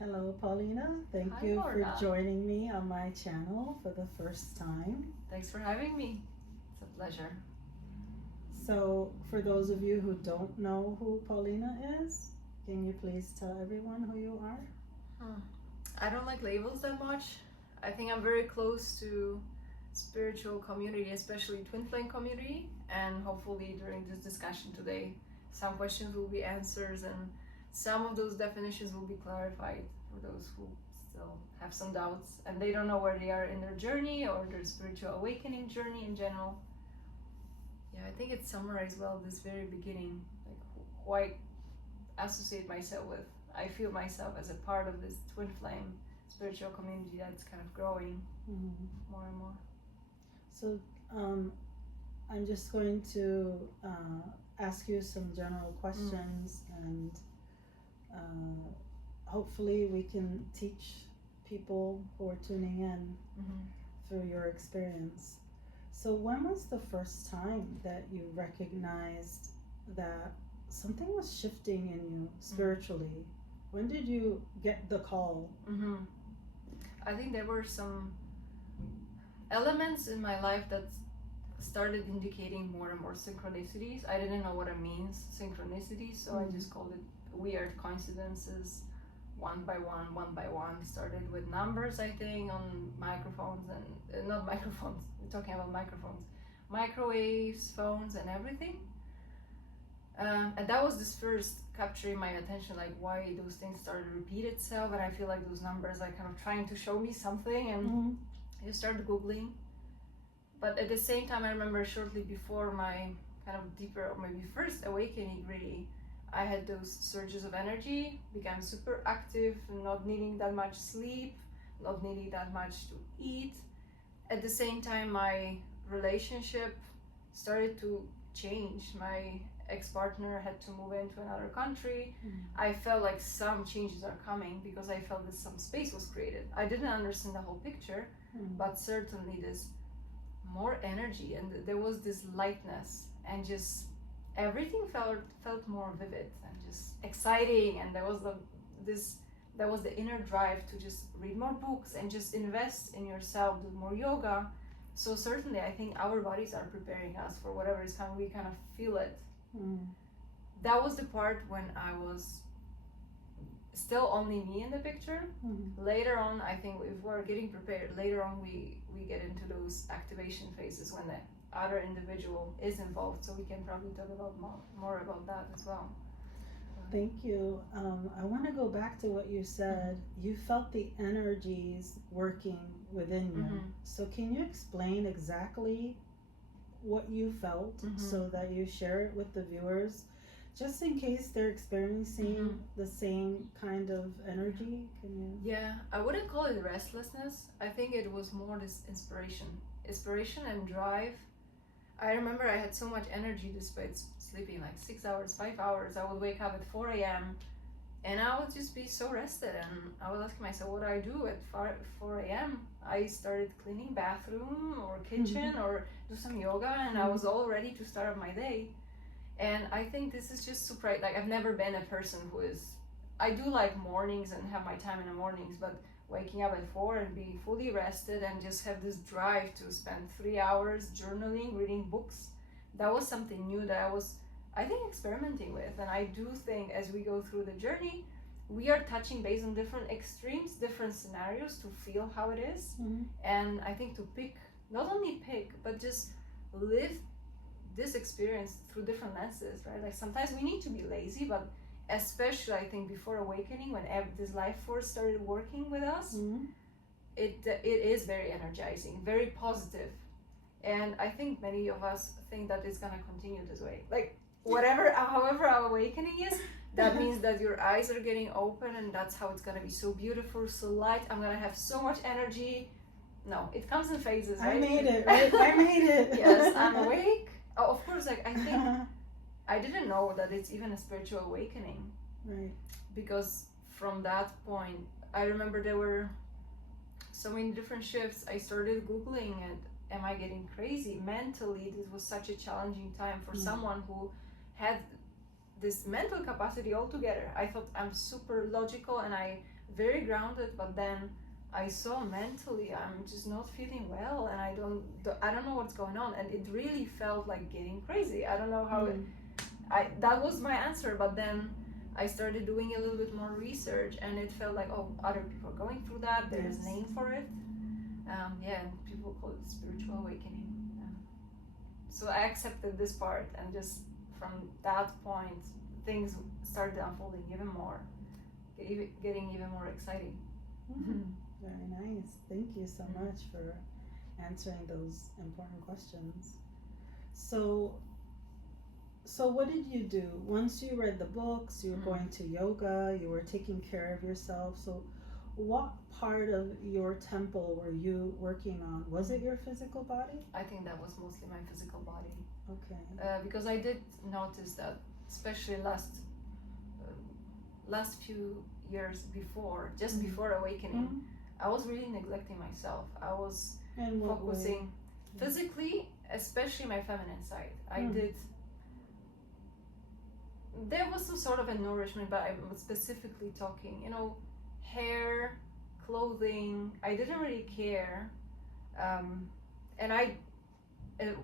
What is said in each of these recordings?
Hello, Paulina. Thank Hi, you for Paulina. joining me on my channel for the first time. Thanks for having me. It's a pleasure. So, for those of you who don't know who Paulina is, can you please tell everyone who you are? I don't like labels that much. I think I'm very close to spiritual community, especially twin flame community, and hopefully during this discussion today, some questions will be answers and some of those definitions will be clarified for those who still have some doubts and they don't know where they are in their journey or their spiritual awakening journey in general. Yeah, I think it summarized well this very beginning, like who I associate myself with. I feel myself as a part of this twin flame spiritual community that's kind of growing more and more. So, I'm just going to ask you some general questions, and hopefully, we can teach people who are tuning in through your experience. So, when was the first time that you recognized that something was shifting in you spiritually? When did you get the call? I think there were some elements in my life that started indicating more and more synchronicities. I didn't know what it means, synchronicity, so I just called it weird coincidences. One by one, started with numbers, I think, on microphones and not microphones, we're talking about microphones, microwaves, phones, and everything. And that was this first capturing my attention, like why those things started to repeat itself, and I feel like those numbers are kind of trying to show me something, and you started Googling. But at the same time, I remember shortly before my kind of deeper, or maybe first awakening really, I had those surges of energy, became super active, not needing that much sleep, not needing that much to eat. At the same time, my relationship started to change. My ex-partner had to move into another country. I felt like some changes are coming because I felt that some space was created. I didn't understand the whole picture, but certainly this more energy, and there was this lightness, and just everything felt more vivid and just exciting, and there was the inner drive to just read more books and just invest in yourself, do more yoga. So certainly I think our bodies are preparing us for whatever is coming. We kind of feel it. That was the part when I was still only me in the picture. Later on, I think if we're getting prepared, later on we get into those activation phases when the other individual is involved, so we can probably talk about more about that as well. Thank you. I want to go back to what you said. You felt the energies working within you. So can you explain exactly what you felt so that you share it with the viewers, just in case they're experiencing the same kind of energy? Can you? Yeah, I wouldn't call it restlessness. I think it was more this inspiration and drive. I remember I had so much energy despite sleeping like 6 hours, 5 hours. I would wake up at 4 a.m. and I would just be so rested, and I was asking myself, what do I do at 4 a.m.? I started cleaning bathroom or kitchen or do some yoga, and I was all ready to start my day. And I think this is just super, like I've never been a person who is, I do like mornings and have my time in the mornings, but waking up at 4 and being fully rested and just have this drive to spend 3 hours journaling, reading books, that was something new that I was, I think, experimenting with. And I do think as we go through the journey, we are touching base on different extremes, different scenarios to feel how it is. And I think to pick, not only pick, but just live this experience through different lenses, right? Like sometimes we need to be lazy, but especially I think before awakening, when this life force started working with us, it is very energizing, very positive. And I think many of us think that it's gonna continue this way. Like however our awakening is, that means that your eyes are getting open, and that's how it's gonna be so beautiful, so light. I'm gonna have so much energy. No, it comes in phases, right? I made it, right? I made it. Yes, I'm awake. Oh, of course, like I think I didn't know that it's even a spiritual awakening. Right. Because from that point, I remember there were so many different shifts. I started Googling and am I getting crazy? Mentally, this was such a challenging time for someone who had this mental capacity altogether. I thought I'm super logical and I very grounded, but then I saw mentally I'm just not feeling well, and I don't know what's going on, and it really felt like getting crazy. I don't know how that was my answer, but then I started doing a little bit more research, and it felt like, oh, other people are going through that. There's a name for it. And people call it spiritual awakening. So I accepted this part, and just from that point, things started unfolding even more, getting even more exciting. Very nice. Thank you so much for answering those important questions. So what did you do? Once you read the books, you were going to yoga, you were taking care of yourself. So what part of your temple were you working on? Was it your physical body? I think that was mostly my physical body. Okay. Because I did notice that, especially last few years before, just before awakening, I was really neglecting myself. I was focusing physically, especially my feminine side. There was some sort of a nourishment, but I'm specifically talking, hair, clothing. I didn't really care. And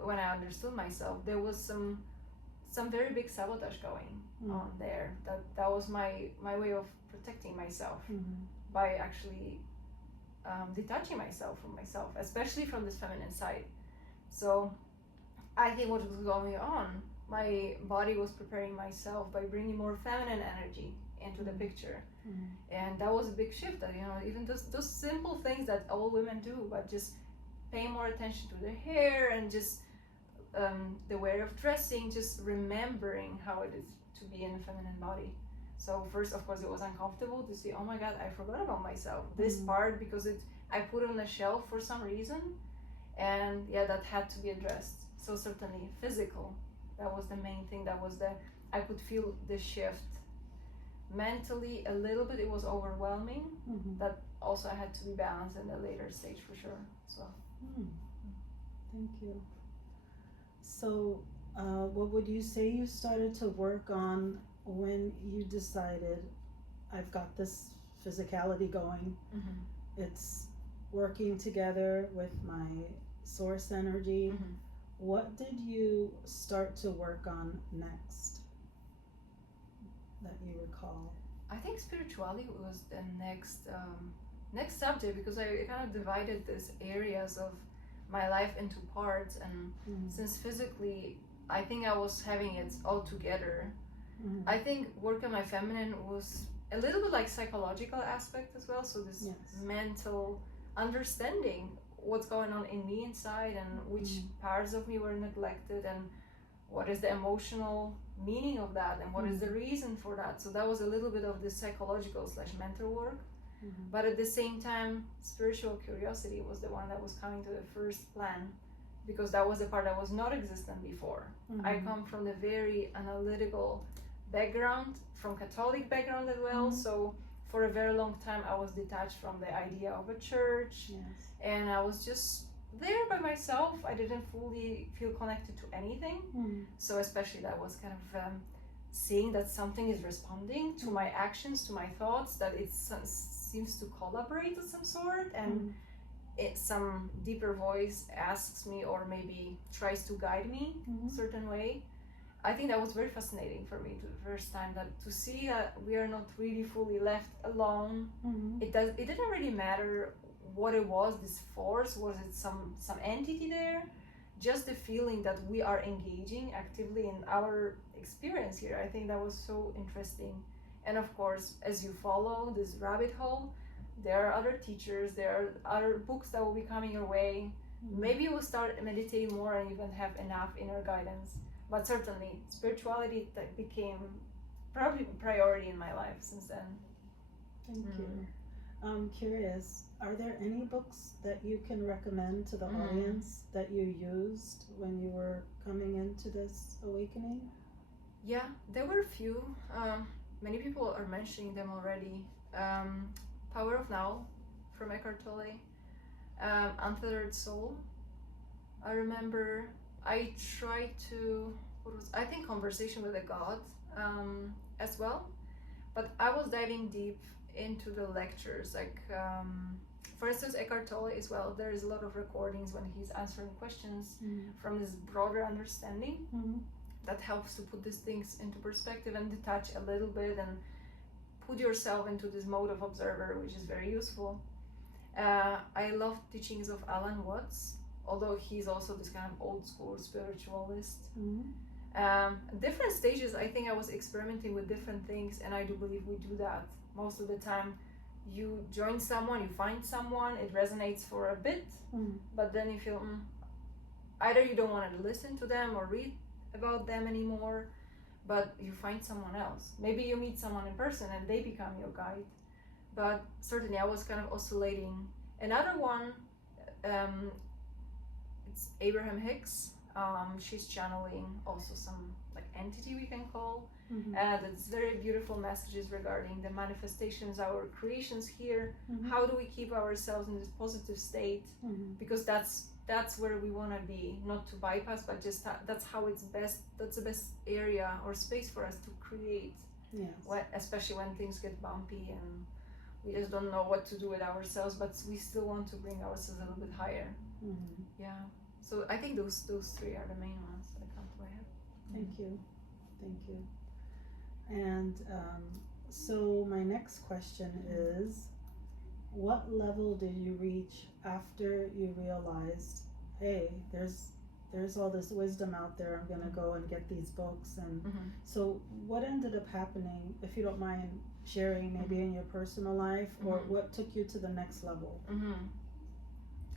when I understood myself, there was some very big sabotage going on there. That was my way of protecting myself by actually detaching myself from myself, especially from this feminine side. So I think what was going on, my body was preparing myself by bringing more feminine energy into the picture. And that was a big shift. That even those simple things that all women do, but just paying more attention to their hair and just the way of dressing, just remembering how it is to be in a feminine body. So first, of course, it was uncomfortable to see, oh my God, I forgot about myself. This part, because I put it on a shelf for some reason, and that had to be addressed. So certainly physical, that was the main thing. I could feel the shift. Mentally, a little bit, it was overwhelming. That also had to be balanced in a later stage for sure. So. Thank you. So, what would you say you started to work on when you decided, I've got this physicality going, it's working together with my source energy? What did you start to work on next that you recall? I think spirituality was the next subject, because I kind of divided these areas of my life into parts, and since physically I think I was having it all together, I think work on my feminine was a little bit like psychological aspect as well. So this mental understanding what's going on in me inside, and which parts of me were neglected, and what is the emotional meaning of that, and what is the reason for that. So that was a little bit of the psychological / mental work. But at the same time, spiritual curiosity was the one that was coming to the first plan, because that was the part that was not existent before. I come from the very analytical background, from Catholic background as well. So for a very long time I was detached from the idea of a church, and I was just there by myself. I didn't fully feel connected to anything. So especially that was kind of seeing that something is responding to my actions, to my thoughts, that it seems to collaborate of some sort, and some deeper voice asks me, or maybe tries to guide me a certain way. I think that was very fascinating for me the first time, that to see that we are not really fully left alone. It didn't really matter what it was, this force, was it some entity there, just the feeling that we are engaging actively in our experience here. I think that was so interesting. And of course, as you follow this rabbit hole, there are other teachers, there are other books that will be coming your way. Maybe you will start meditating more and even have enough inner guidance. But certainly spirituality that became probably a priority in my life since then. Thank you. I'm curious, are there any books that you can recommend to the audience that you used when you were coming into this awakening? Yeah, there were a few. Many people are mentioning them already. Power of Now from Eckhart Tolle. Untethered Soul. I remember I tried to, I think Conversation with a God as well. But I was diving deep into the lectures, like for instance, Eckhart Tolle as well. There is a lot of recordings when he's answering questions from this broader understanding that helps to put these things into perspective and detach a little bit and put yourself into this mode of observer, which is very useful. I love teachings of Alan Watts, although he's also this kind of old school spiritualist. Different stages, I think I was experimenting with different things, and I do believe we do that most of the time. You join someone, you find someone, it resonates for a bit, but then you feel either you don't want to listen to them or read about them anymore, but you find someone else. Maybe you meet someone in person and they become your guide. But certainly I was kind of oscillating. Another one, it's Abraham Hicks. She's channeling also some like entity we can call. That's very beautiful messages regarding the manifestations, our creations here. How do we keep ourselves in this positive state? Because that's where we want to be, not to bypass, but just that's how it's best. That's the best area or space for us to create. Yes. Especially when things get bumpy and we just don't know what to do with ourselves, but we still want to bring ourselves a little bit higher. Yeah. So I think those three are the main ones that come to my head. Thank you. And so my next question is, what level did you reach after you realized, hey, there's all this wisdom out there, I'm gonna go and get these books? And so what ended up happening, if you don't mind sharing, maybe in your personal life, or what took you to the next level?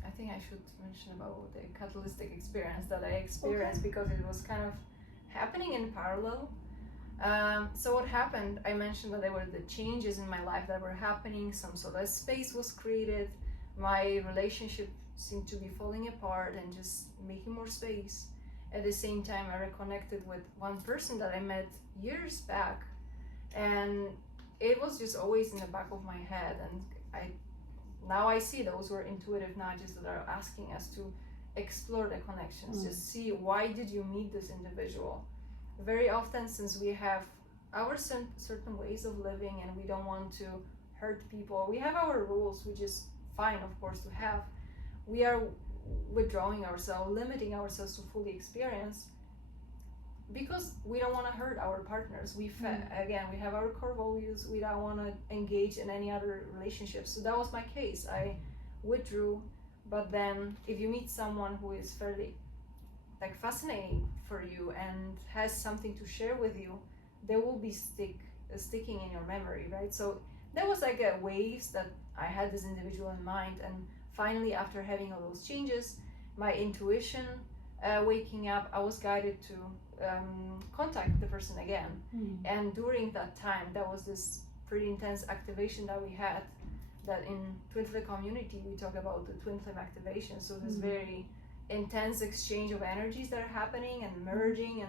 I think I should mention about the catalytic experience that I experienced, because it was kind of happening in parallel. So what happened, I mentioned that there were the changes in my life that were happening, some sort of space was created, my relationship seemed to be falling apart and just making more space. At the same time, I reconnected with one person that I met years back, and it was just always in the back of my head, and now I see those were intuitive nudges that are asking us to explore the connections, just see, why did you meet this individual? Very often, since we have our certain ways of living and we don't want to hurt people, we have our rules, which is fine, of course, to have. We are withdrawing ourselves, limiting ourselves to fully experience, because we don't want to hurt our partners. Again, we have our core values. We don't want to engage in any other relationships. So that was my case. I withdrew. But then, if you meet someone who is fairly fascinating for you and has something to share with you, they will be sticking in your memory, right? So there was like a waves that I had this individual in mind, and finally, after having all those changes, my intuition waking up, I was guided to contact the person again. And during that time, there was this pretty intense activation that we had, that in Twin Flame community we talk about the Twin Flame activation. So this very intense exchange of energies that are happening and merging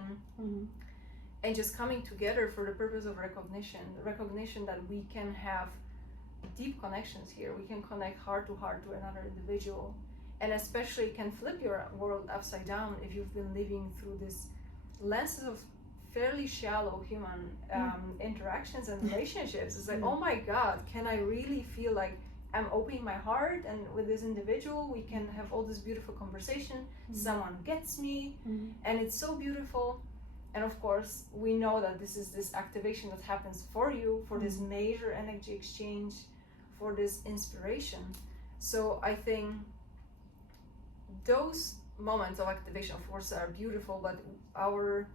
and just coming together for the purpose of recognition that we can have deep connections here. We can connect heart to another individual, and especially can flip your world upside down if you've been living through this lenses of fairly shallow human interactions and relationships. It's like, oh my God, can I really feel like I'm opening my heart, and with this individual we can have all this beautiful conversation, someone gets me, and it's so beautiful. And of course we know that this is this activation that happens for you, for this major energy exchange, for this inspiration. So I think those moments of activation, of course, are beautiful, but our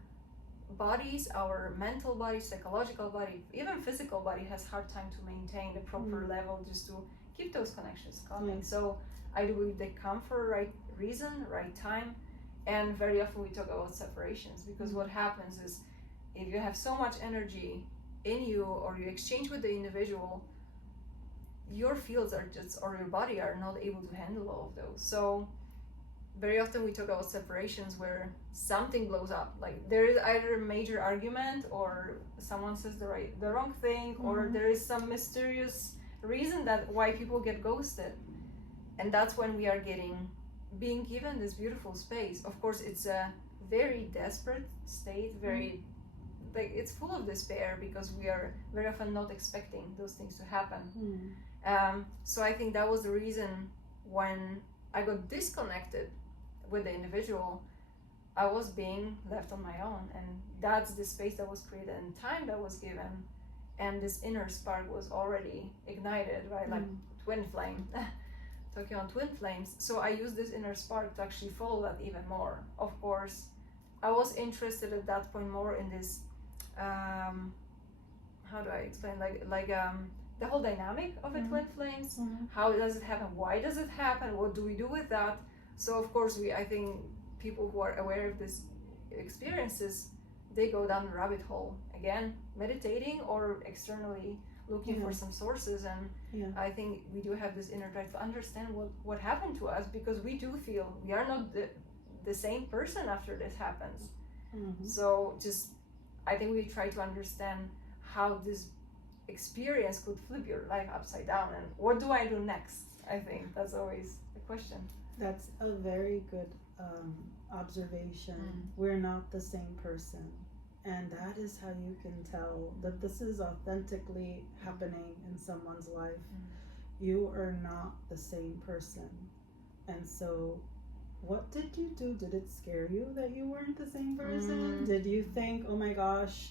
bodies, our mental body, psychological body, even physical body has hard time to maintain the proper level just to keep those connections coming. So I do believe they come for right reason, right time, and very often we talk about separations, because what happens is, if you have so much energy in you, or you exchange with the individual, your fields are just, or your body are not able to handle all of those. So very often we talk about separations where something blows up, like there is either a major argument, or someone says the wrong thing, or there is some mysterious reason that why people get ghosted, and that's when we are being given this beautiful space. Of course, it's a very desperate state, very like it's full of despair because we are very often not expecting those things to happen. So I think that was the reason when I got disconnected with the individual, I was being left on my own, and that's the space that was created and time that was given, and this inner spark was already ignited, right? Like twin flame. Talking on twin flames. So I used this inner spark to actually follow that even more. Of course, I was interested at that point more in this, how do I explain, the whole dynamic of the twin flames. How does it happen? Why does it happen? What do we do with that? So of course, I think people who are aware of these experiences, they go down the rabbit hole again, meditating or externally looking for some sources. And I think we do have this inner drive to understand what happened to us, because we do feel we are not the same person after this happens. So just, I think we try to understand how this experience could flip your life upside down, and what do I do next? I think that's always the question. That's a very good observation. We're not the same person, and that is how you can tell that this is authentically happening in someone's life. You are not the same person. And so what did you do? Did it scare you that you weren't the same person? Did you think, oh my gosh,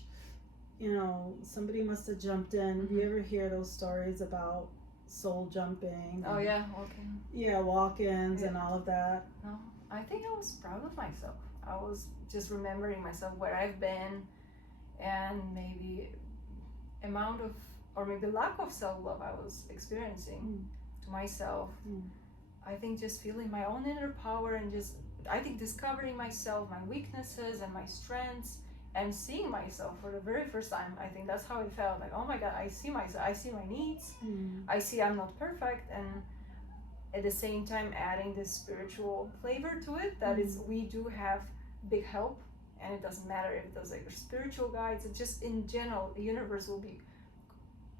somebody must have jumped in? Do you ever hear those stories about soul jumping? Oh yeah, walk-in. Yeah, walk-ins and all of that. No, I think I was proud of myself. I was just remembering myself, where I've been, and maybe amount of, or maybe lack of self-love I was experiencing to myself. I think just feeling my own inner power, and just, I think, discovering myself, my weaknesses and my strengths, and seeing myself for the very first time. I think that's how it felt. Like, oh my God, I see myself, I see my needs, I see I'm not perfect, and at the same time adding this spiritual flavor to it, that is, we do have big help, and it doesn't matter if those are your spiritual guides. It's just, in general, the universe will be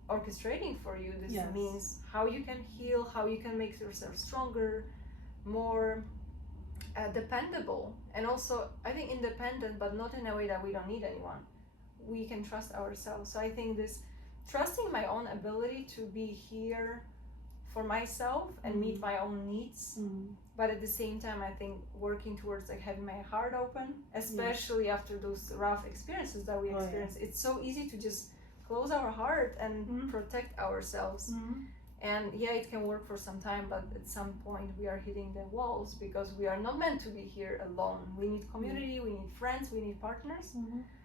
orchestrating for you. This means how you can heal, how you can make yourself stronger, more dependable, and also I think independent, but not in a way that we don't need anyone. We can trust ourselves. So I think this trusting my own ability to be here for myself and meet my own needs, but at the same time I think working towards like having my heart open, especially after those rough experiences that we experienced. It's so easy to just close our heart and protect ourselves. And yeah, it can work for some time, but at some point we are hitting the walls, because we are not meant to be here alone. We need community, we need friends, we need partners.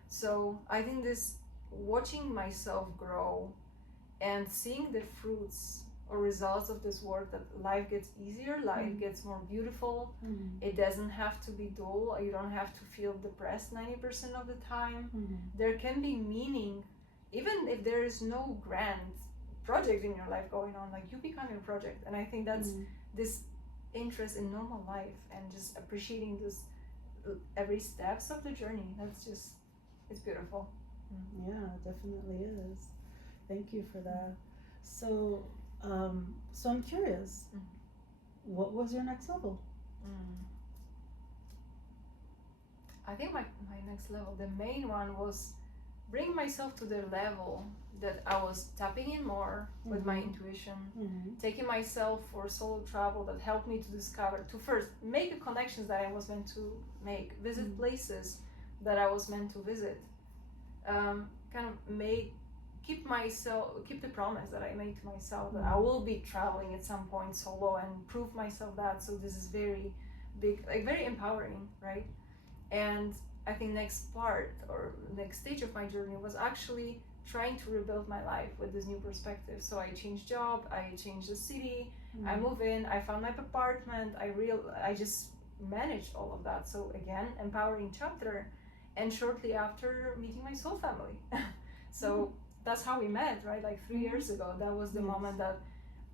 So I think this, watching myself grow and seeing the fruits or results of this work, that life gets easier, life gets more beautiful. It doesn't have to be dull. You don't have to feel depressed 90% of the time. There can be meaning, even if there is no grand project in your life going on, like you become your project. And I think that's this interest in normal life, and just appreciating this every steps of the journey. That's just, it's beautiful. Yeah, it definitely is. Thank you for that. So I'm curious, what was your next level? I think my next level, the main one, was bring myself to the level that I was tapping in more with my intuition, taking myself for solo travel that helped me to discover, to first make the connections that I was meant to make, visit places that I was meant to visit, keep the promise that I made to myself that I will be traveling at some point solo, and prove myself that. So this is very big, like very empowering, right? And I think next part or next stage of my journey was actually trying to rebuild my life with this new perspective. So I changed job, I changed the city, I moved in, I found my apartment, I just managed all of that. So again, empowering chapter. And shortly after, meeting my soul family. So that's how we met, right? Like 3 years ago. That was the moment that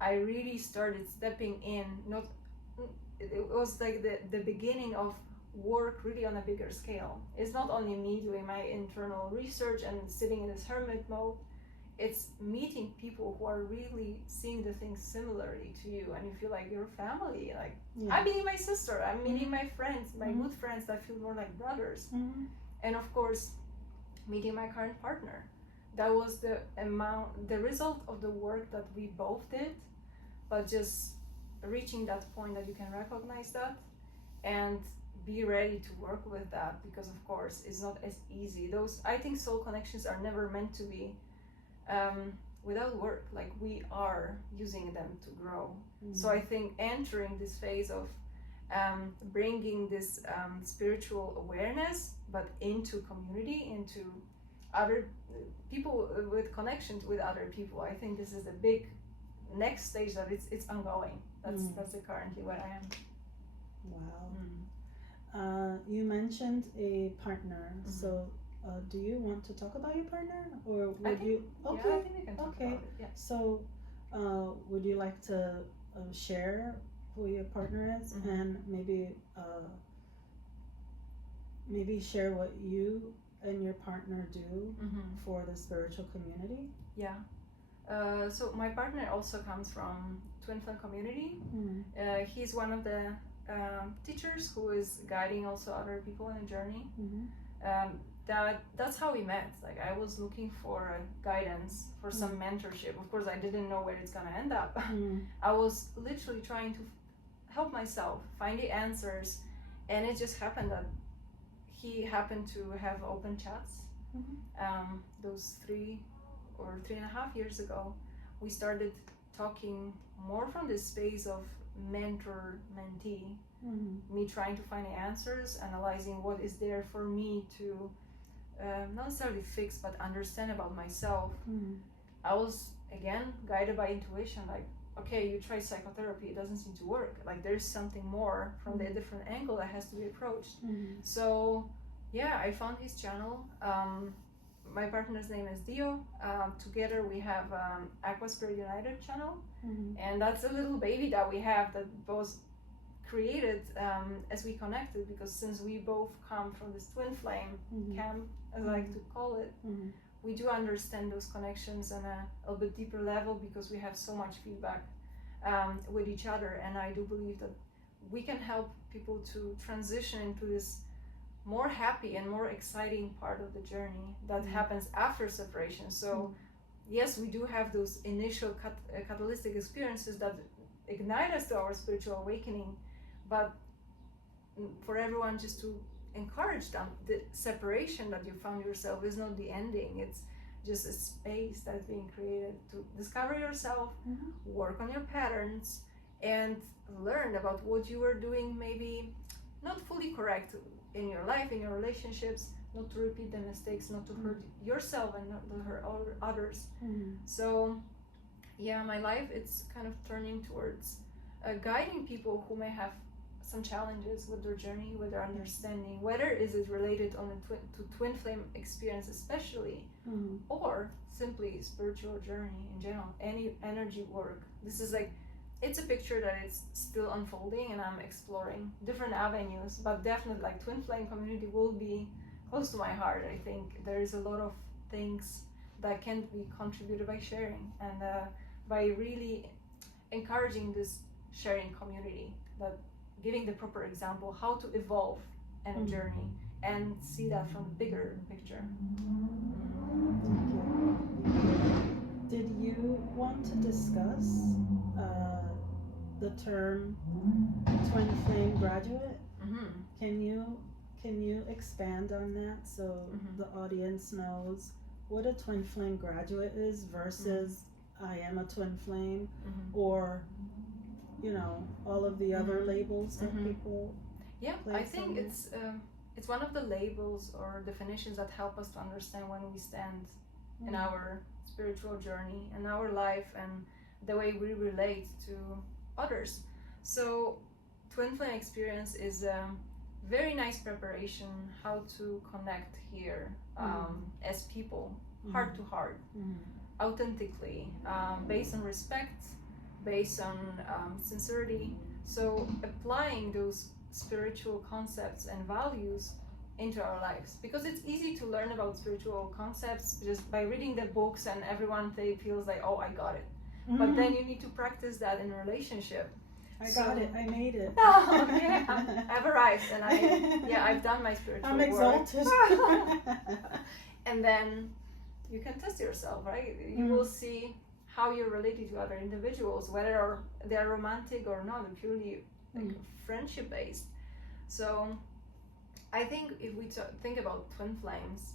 I really started stepping in. It was like the beginning of work really on a bigger scale. It's not only me doing my internal research and sitting in this hermit mode. It's meeting people who are really seeing the things similarly to you, and you feel like your family. Like I'm meeting my sister, I'm meeting my friends, my good friends that feel more like brothers. And of course, meeting my current partner. That was the result of the work that we both did, but just reaching that point that you can recognize that and be ready to work with that, because of course it's not as easy. Those, I think, soul connections are never meant to be without work. Like, we are using them to grow. So I think entering this phase of bringing this spiritual awareness, but into community, into other people, with connections with other people, I think this is the big next stage that it's ongoing. That's currently where I am. Wow. You mentioned a partner. So do you want to talk about your partner, or would you? Okay. Yeah, I think we can talk about it. Yeah. So would you like to share who your partner is, and maybe share what you and your partner do for the spiritual community? Yeah. So my partner also comes from Twin Flame community. He's one of the teachers who is guiding also other people in a journey. That's how we met. Like, I was looking for guidance, for some mentorship. Of course, I didn't know where it's gonna end up. I was literally trying to help myself find the answers, and it just happened that he happened to have open chats. Those 3 or 3.5 years ago, we started talking more from this space of mentor-mentee, me trying to find the answers, analyzing what is there for me to not necessarily fix, but understand about myself. I was, again, guided by intuition, like, okay, you try psychotherapy, it doesn't seem to work. Like, there's something more from the different angle that has to be approached. So yeah, I found his channel. My partner's name is Dio. Together we have Aqua Spirit United channel, and that's a little baby that we have that was created as we connected, because since we both come from this twin flame camp, as I like to call it, we do understand those connections on a little bit deeper level, because we have so much feedback with each other. And I do believe that we can help people to transition into this more happy and more exciting part of the journey that happens after separation. So yes, we do have those initial catalytic experiences that ignite us to our spiritual awakening, but for everyone, just to encourage them, the separation that you found yourself is not the ending. It's just a space that's being created to discover yourself, work on your patterns, and learn about what you were doing maybe not fully correct in your life, in your relationships, not to repeat the mistakes, not to hurt yourself and not to hurt others. So yeah, my life, it's kind of turning towards guiding people who may have some challenges with their journey, with their understanding, whether is it related on to twin flame experience especially, or simply spiritual journey in general, any energy work. This is like, it's a picture that it's still unfolding, and I'm exploring different avenues, but definitely like twin flame community will be close to my heart. I think there is a lot of things that can be contributed by sharing, and by really encouraging this sharing community, that giving the proper example how to evolve in a journey and see that from the bigger picture. Did you want to discuss the term twin flame graduate? Can you expand on that, so the audience knows what a twin flame graduate is versus I am a twin flame, or all of the other labels that people I think it's one of the labels or definitions that help us to understand when we stand in our spiritual journey and our life and the way we relate to others. So twin flame experience is a very nice preparation how to connect here as people, heart to heart, authentically, based on respect, based on sincerity. So applying those spiritual concepts and values into our lives, because it's easy to learn about spiritual concepts just by reading the books, and everyone feels like, oh, I got it. But then you need to practice that in a relationship. I got it. I made it. Oh, yeah, I've arrived, and I've done my spiritual I'm work. exalted. And then you can test yourself, right? You will see how you're related to other individuals, whether they're romantic or not, or purely like friendship based. So I think if we think about twin flames,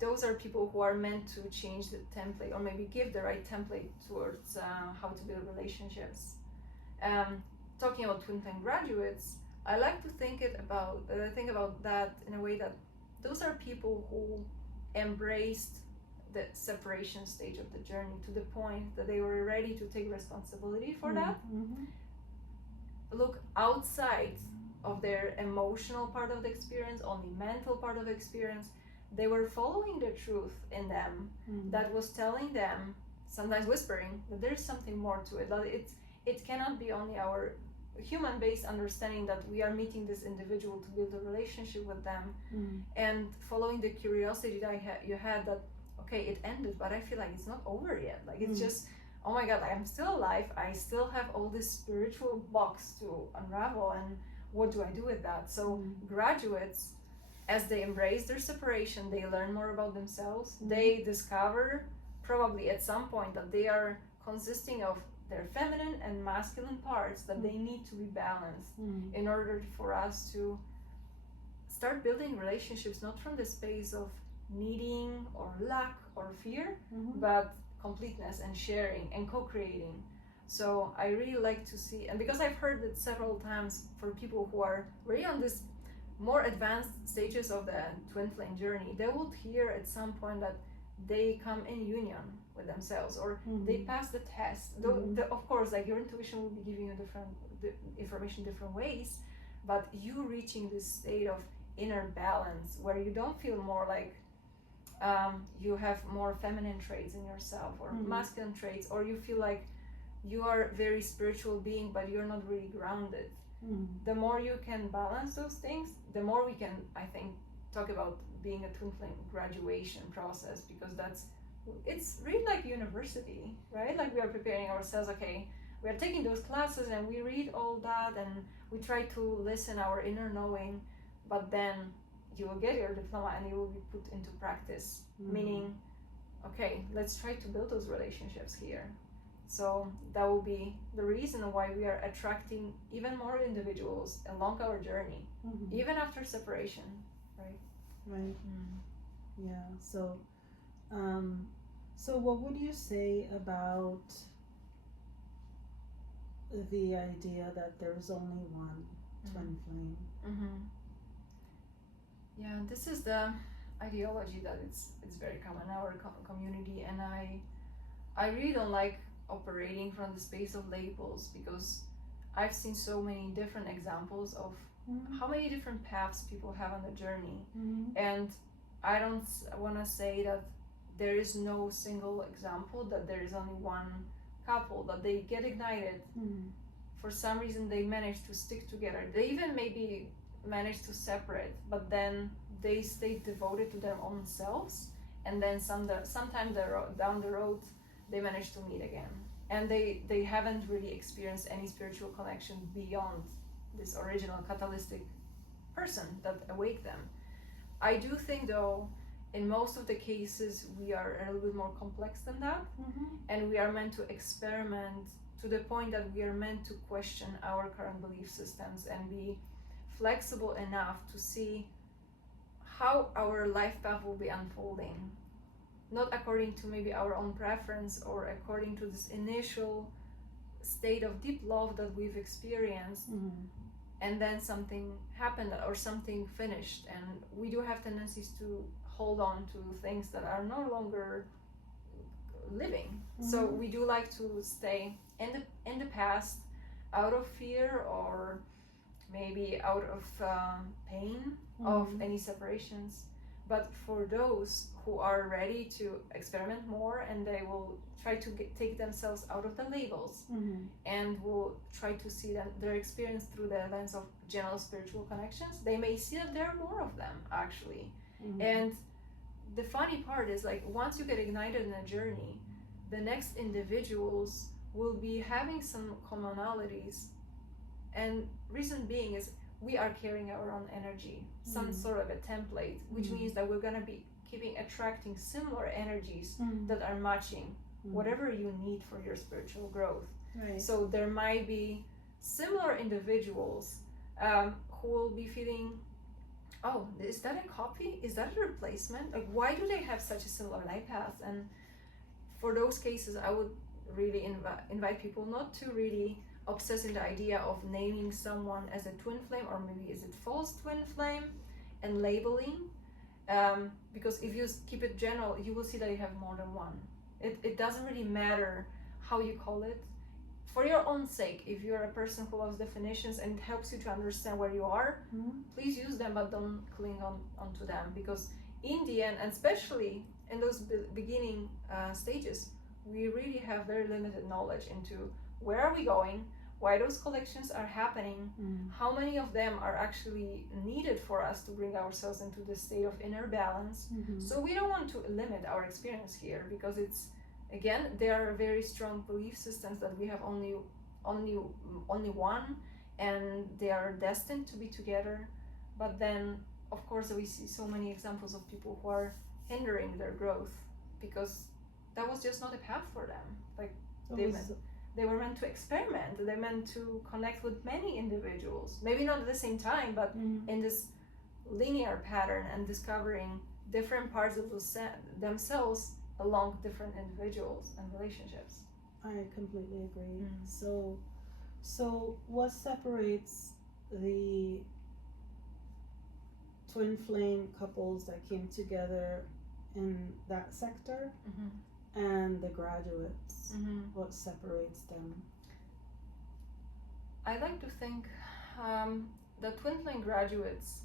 those are people who are meant to change the template, or maybe give the right template towards how to build relationships. Talking about twin flame graduates, I like to think about that in a way that those are people who embraced the separation stage of the journey to the point that they were ready to take responsibility for that. Look outside of their emotional part of the experience, only mental part of the experience. They were following the truth in them that was telling them, sometimes whispering, that there's something more to it, that it cannot be only our human-based understanding that we are meeting this individual to build a relationship with them, and following the curiosity that you had that, okay, it ended, but I feel like it's not over yet. Like it's just, oh my God, I'm still alive. I still have all this spiritual box to unravel, and what do I do with that? So graduates, as they embrace their separation, they learn more about themselves. They discover probably at some point that they are consisting of their feminine and masculine parts, that they need to be balanced in order for us to start building relationships, not from the space of needing or lack or fear, but completeness and sharing and co-creating. So I really like to see, and because I've heard it several times for people who are really on this more advanced stages of the twin flame journey, they would hear at some point that they come in union with themselves, or they pass the test. Of course, like your intuition will be giving you different information different ways, but you reaching this state of inner balance where you don't feel more like you have more feminine traits in yourself or masculine traits, or you feel like you are a very spiritual being but you're not really grounded. The more you can balance those things, the more we can, I think, talk about being a twin flame graduation process, because it's really like university, right? Like we are preparing ourselves, okay, we are taking those classes and we read all that and we try to listen our inner knowing, but then you will get your diploma and you will be put into practice, meaning, okay, let's try to build those relationships here. So that will be the reason why we are attracting even more individuals along our journey, even after separation, right? Right. Yeah. So, so what would you say about the idea that there's only one twin flame? Yeah, this is the ideology that it's very common in our community, and I really don't like operating from the space of labels, because I've seen so many different examples of how many different paths people have on the journey, and I don't want to say that there is no single example, that there is only one couple that they get ignited. For some reason they manage to stick together, they even maybe manage to separate, but then they stay devoted to their own selves, and then sometime down the road they manage to meet again, and they haven't really experienced any spiritual connection beyond this original catalytic person that awake them. I do think though, in most of the cases we are a little bit more complex than that, and we are meant to experiment to the point that we are meant to question our current belief systems and be flexible enough to see how our life path will be unfolding, not according to maybe our own preference or according to this initial state of deep love that we've experienced, and then something happened or something finished, and we do have tendencies to hold on to things that are no longer living. So we do like to stay in the past, out of fear or maybe out of pain of any separations. But for those who are ready to experiment more, and they will try to take themselves out of the labels, and will try to see their experience through the lens of general spiritual connections, they may see that there are more of them actually. And the funny part is, like, once you get ignited in a journey, the next individuals will be having some commonalities, and reason being is we are carrying our own energy, some sort of a template, which means that we're gonna be keeping attracting similar energies Mm. that are matching Mm. whatever you need for your spiritual growth. Right. So there might be similar individuals who will be feeling, oh, is that a copy? Is that a replacement? Like, why do they have such a similar life path? And for those cases, I would really invite people not to really obsess in the idea of naming someone as a twin flame, or maybe is it false twin flame, and labeling. Because if you keep it general, you will see that you have more than one. It doesn't really matter how you call it. For your own sake, if you're a person who loves definitions and it helps you to understand where you are, please use them, but don't cling onto them. Because in the end, and especially in those beginning stages, we really have very limited knowledge into where are we going, why those collections are happening, how many of them are actually needed for us to bring ourselves into the state of inner balance. So we don't want to limit our experience here, because it's, again, there are very strong belief systems that we have only one, and they are destined to be together. But then, of course, we see so many examples of people who are hindering their growth because that was just not a path for them. Like, they were meant to experiment. They meant to connect with many individuals, maybe not at the same time, but in this linear pattern, and discovering different parts of themselves along different individuals and relationships. I completely agree. So what separates the twin flame couples that came together in that sector and the graduates? What separates them? I like to think the twin flame graduates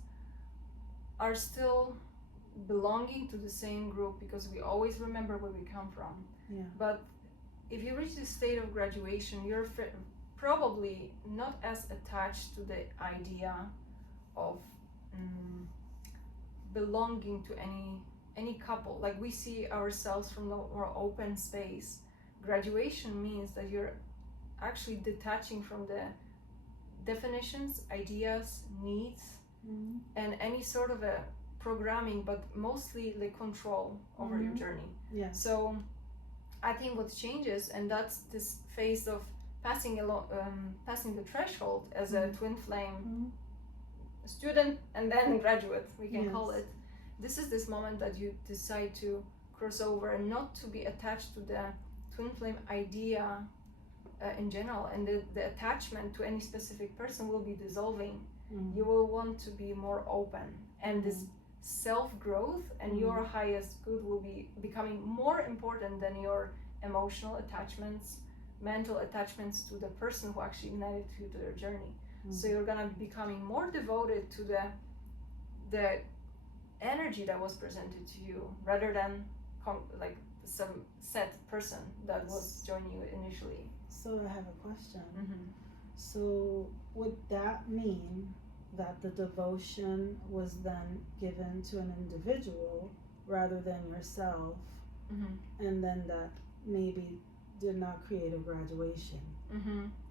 are still belonging to the same group, because we always remember where we come from. Yeah. But if you reach the state of graduation, you're probably not as attached to the idea of belonging to any couple. Like, we see ourselves from the more open space. Graduation means that you're actually detaching from the definitions, ideas, needs, and any sort of a programming, but mostly the control over your journey. Yeah. So I think what changes, and that's this phase of passing the threshold as a twin flame student and then graduate, we can call it. This is this moment that you decide to cross over and not to be attached to the twin flame idea in general, and the attachment to any specific person will be dissolving. You will want to be more open, and this self-growth and your highest good will be becoming more important than your emotional attachments, mental attachments to the person who actually united you to their journey. So you're gonna be becoming more devoted to the energy that was presented to you, rather than like some set person that was joining you initially. So I have a question. So would that mean that the devotion was then given to an individual rather than yourself, and then that maybe did not create a graduation?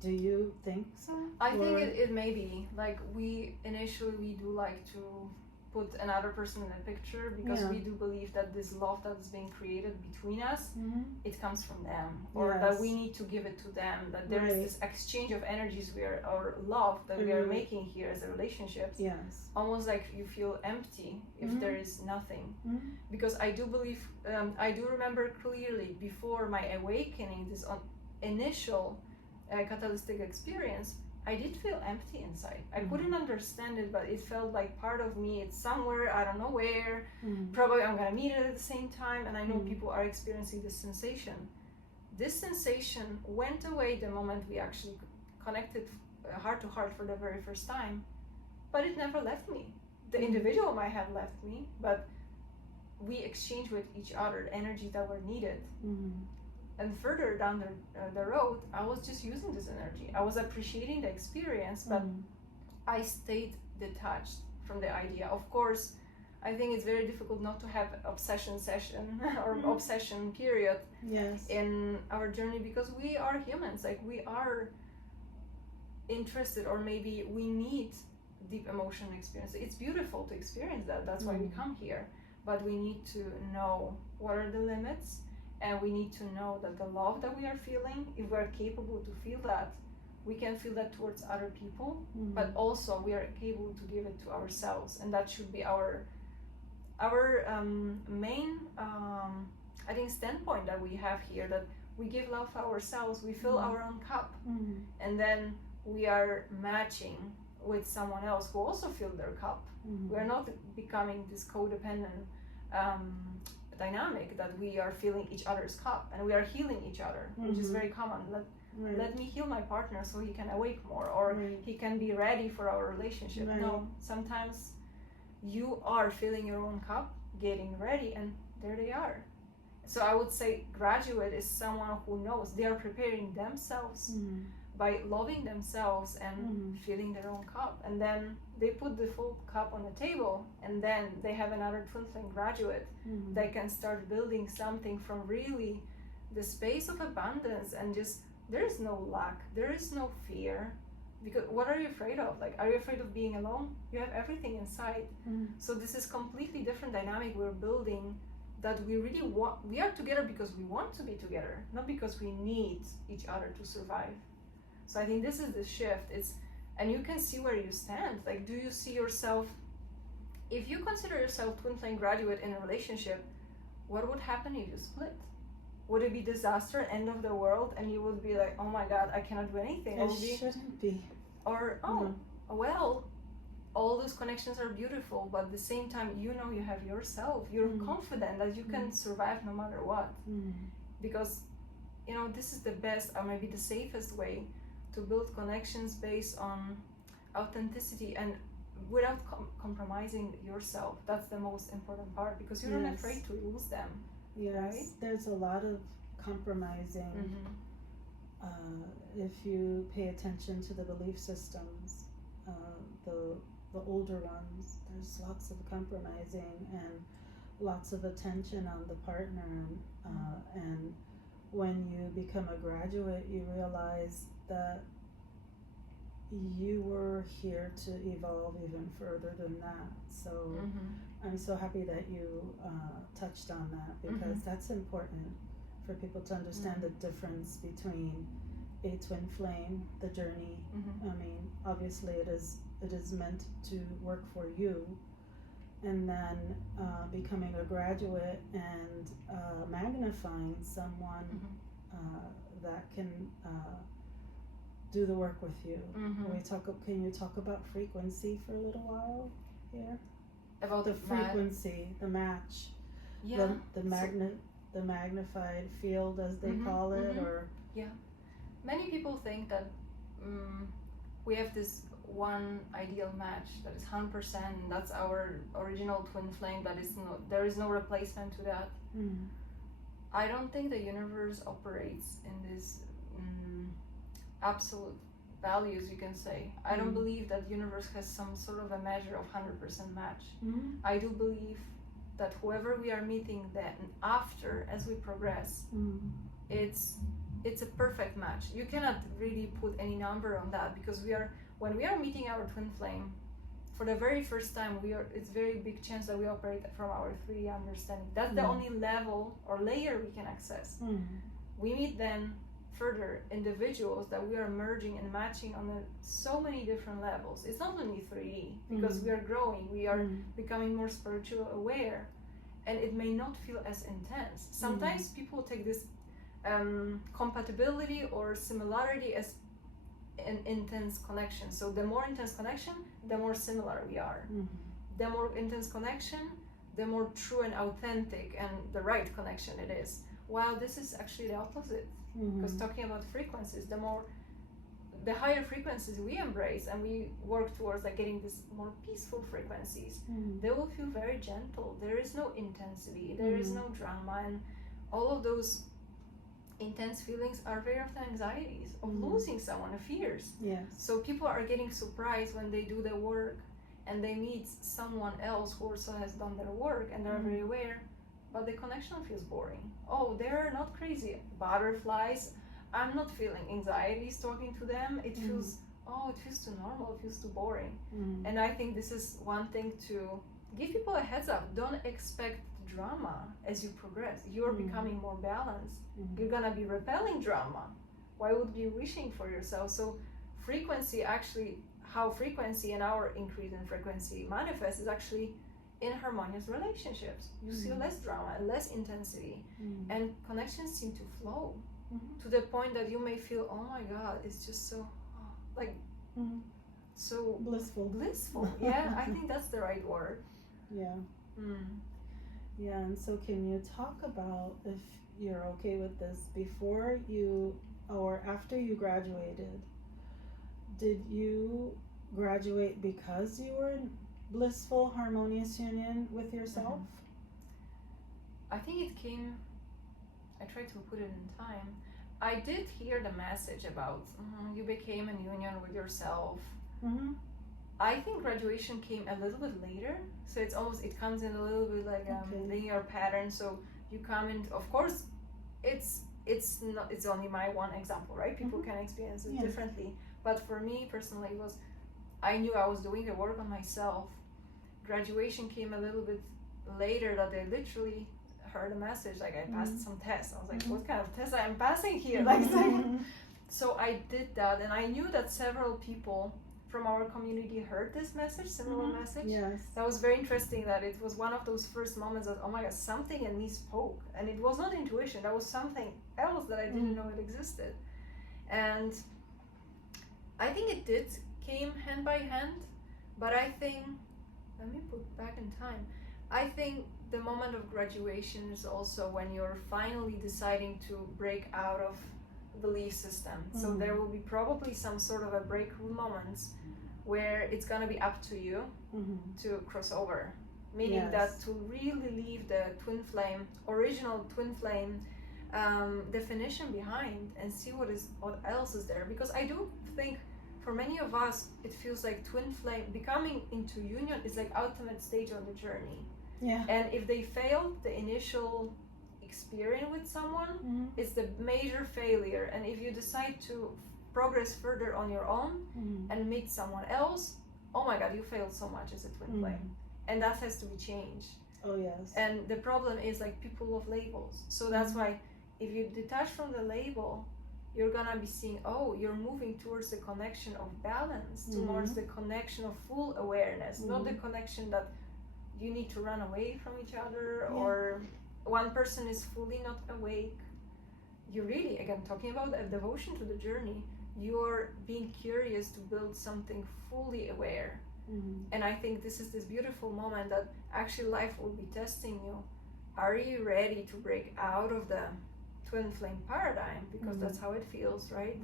Do you think so? I think it may be. Like, we do like to put another person in the picture, because we do believe that this love that is being created between us, it comes from them, or that we need to give it to them, that there is this exchange of energies or love that we are making here as a relationship. Almost like you feel empty if there is nothing. Because I do believe, I do remember clearly before my awakening, this initial catalytic experience, I did feel empty inside. I couldn't understand it, but it felt like part of me, it's somewhere, I don't know where, probably I'm gonna meet it at the same time, and I know people are experiencing this sensation. This sensation went away the moment we actually connected heart to heart for the very first time, but it never left me. The individual might have left me, but we exchanged with each other energies that were needed. And further down the road, I was just using this energy. I was appreciating the experience, but I stayed detached from the idea. Of course, I think it's very difficult not to have obsession session or obsession period in our journey, because we are humans. Like, we are interested, or maybe we need deep emotional experience. It's beautiful to experience that. That's why we come here. but we need to know what are the limits, and we need to know that the love that we are feeling, if we're capable to feel that, we can feel that towards other people, but also we are able to give it to ourselves, and that should be our main I think standpoint that we have here, that we give love to ourselves, we fill our own cup, and then we are matching with someone else who also filled their cup. We are not becoming this codependent dynamic that we are filling each other's cup and we are healing each other, which is very common. Let me heal my partner so he can awake more, or he can be ready for our relationship. No, sometimes you are filling your own cup, getting ready, and there they are. So I would say graduate is someone who knows they are preparing themselves by loving themselves and filling their own cup, and then they put the full cup on the table, and then they have another twin flame graduate. They can start building something from really the space of abundance, and just there is no lack, there is no fear, because what are you afraid of? Like, are you afraid of being alone? You have everything inside. So this is completely different dynamic we're building, that we really want. We are together because we want to be together, not because we need each other to survive. So I think this is the shift. And you can see where you stand. Like, do you see yourself, if you consider yourself twin flame graduate in a relationship, what would happen if you split? Would it be disaster, end of the world, and you would be like, oh my God, I cannot do anything? It shouldn't be. Or, well, all those connections are beautiful, but at the same time, you know, you have yourself. You're confident that you can survive no matter what. Because, you know, this is the best, or maybe the safest way to build connections based on authenticity and without compromising yourself. That's the most important part, because you're not afraid to lose them. Yes, right? There's a lot of compromising. If you pay attention to the belief systems, the older ones, there's lots of compromising and lots of attention on the partner, and when you become a graduate, you realize that you were here to evolve even further than that. So I'm so happy that you touched on that, because that's important for people to understand the difference between a twin flame, the journey. I mean, obviously it is meant to work for you, and then becoming a graduate and magnifying someone that can do the work with you. Can you talk about frequency for a little while here? About the frequency, the match, the magnified field, as they call it, or many people think that we have this one ideal match that is 100%, and that's our original twin flame. That is there is no replacement to that. I don't think the universe operates in this absolute values, you can say. I don't believe that universe has some sort of a measure of 100% match. I do believe that whoever we are meeting then after, as we progress, it's a perfect match. You cannot really put any number on that, because when we are meeting our twin flame for the very first time, it's very big chance that we operate from our 3D understanding. That's the only level or layer we can access. We meet then further individuals that we are merging and matching on so many different levels. It's not only 3D, because we are growing, we are becoming more spiritual aware, and it may not feel as intense. Sometimes people take this compatibility or similarity as an intense connection. So the more intense connection, the more similar we are. The more intense connection, the more true and authentic and the right connection it is. While this is actually the opposite. Because talking about frequencies, the higher frequencies we embrace and we work towards like getting this more peaceful frequencies, they will feel very gentle. There is no intensity, there is no drama, and all of those intense feelings are very often anxieties of losing someone, fears. So people are getting surprised when they do the work and they meet someone else who also has done their work, and they're very aware, but the connection feels boring. Oh, they're not crazy butterflies. I'm not feeling anxieties talking to them. It feels too normal, it feels too boring. And I think this is one thing to give people a heads up. Don't expect drama as you progress. You're becoming more balanced. You're gonna be repelling drama. Why would you be wishing for yourself? So frequency, actually, how frequency and our increase in frequency manifests is actually in harmonious relationships. You see less drama and less intensity, and connections seem to flow to the point that you may feel, oh my God, it's just so like so blissful. Yeah, I think that's the right word. Yeah. Yeah, and so can you talk about, if you're okay with this, before you or after you graduated, did you graduate because you were in blissful, harmonious union with yourself? I think it came, I tried to put it in time. I did hear the message about you became in union with yourself. I think graduation came a little bit later, so it's almost, it comes in a little bit like linear pattern. So you come in, of course, it's not, it's only my one example, right? People can experience it differently, but for me personally, it was, I knew I was doing the work on myself. Graduation came a little bit later, that I literally heard a message, like I passed some tests. I was like, what kind of test I am passing here? Like, so I did that, and I knew that several people from our community heard this message, similar message. Yes. That was very interesting, that it was one of those first moments that, oh my God, something in me spoke. And it was not intuition, that was something else that I didn't know it existed. And I think it did came hand by hand, but I think, let me put back in time, I think the moment of graduation is also when you're finally deciding to break out of belief system. So there will be probably some sort of a breakthrough moments where it's gonna be up to you to cross over, meaning that to really leave the original twin flame definition behind and see what else is there. Because I do think for many of us it feels like twin flame becoming into union is like ultimate stage on the journey. Yeah. And if they fail the initial experience with someone, it's the major failure. And if you decide to progress further on your own and meet someone else, oh my God, you failed so much as a twin flame, and that has to be changed. Oh yes. And the problem is, like, people love labels, so that's why if you detach from the label, you're gonna be seeing, oh, you're moving towards the connection of balance, towards the connection of full awareness, not the connection that you need to run away from each other, or one person is fully not awake. You really, again, talking about a devotion to the journey, you're being curious to build something fully aware. And I think this is this beautiful moment that actually life will be testing you. Are you ready to break out of the twin flame paradigm? Because that's how it feels, right?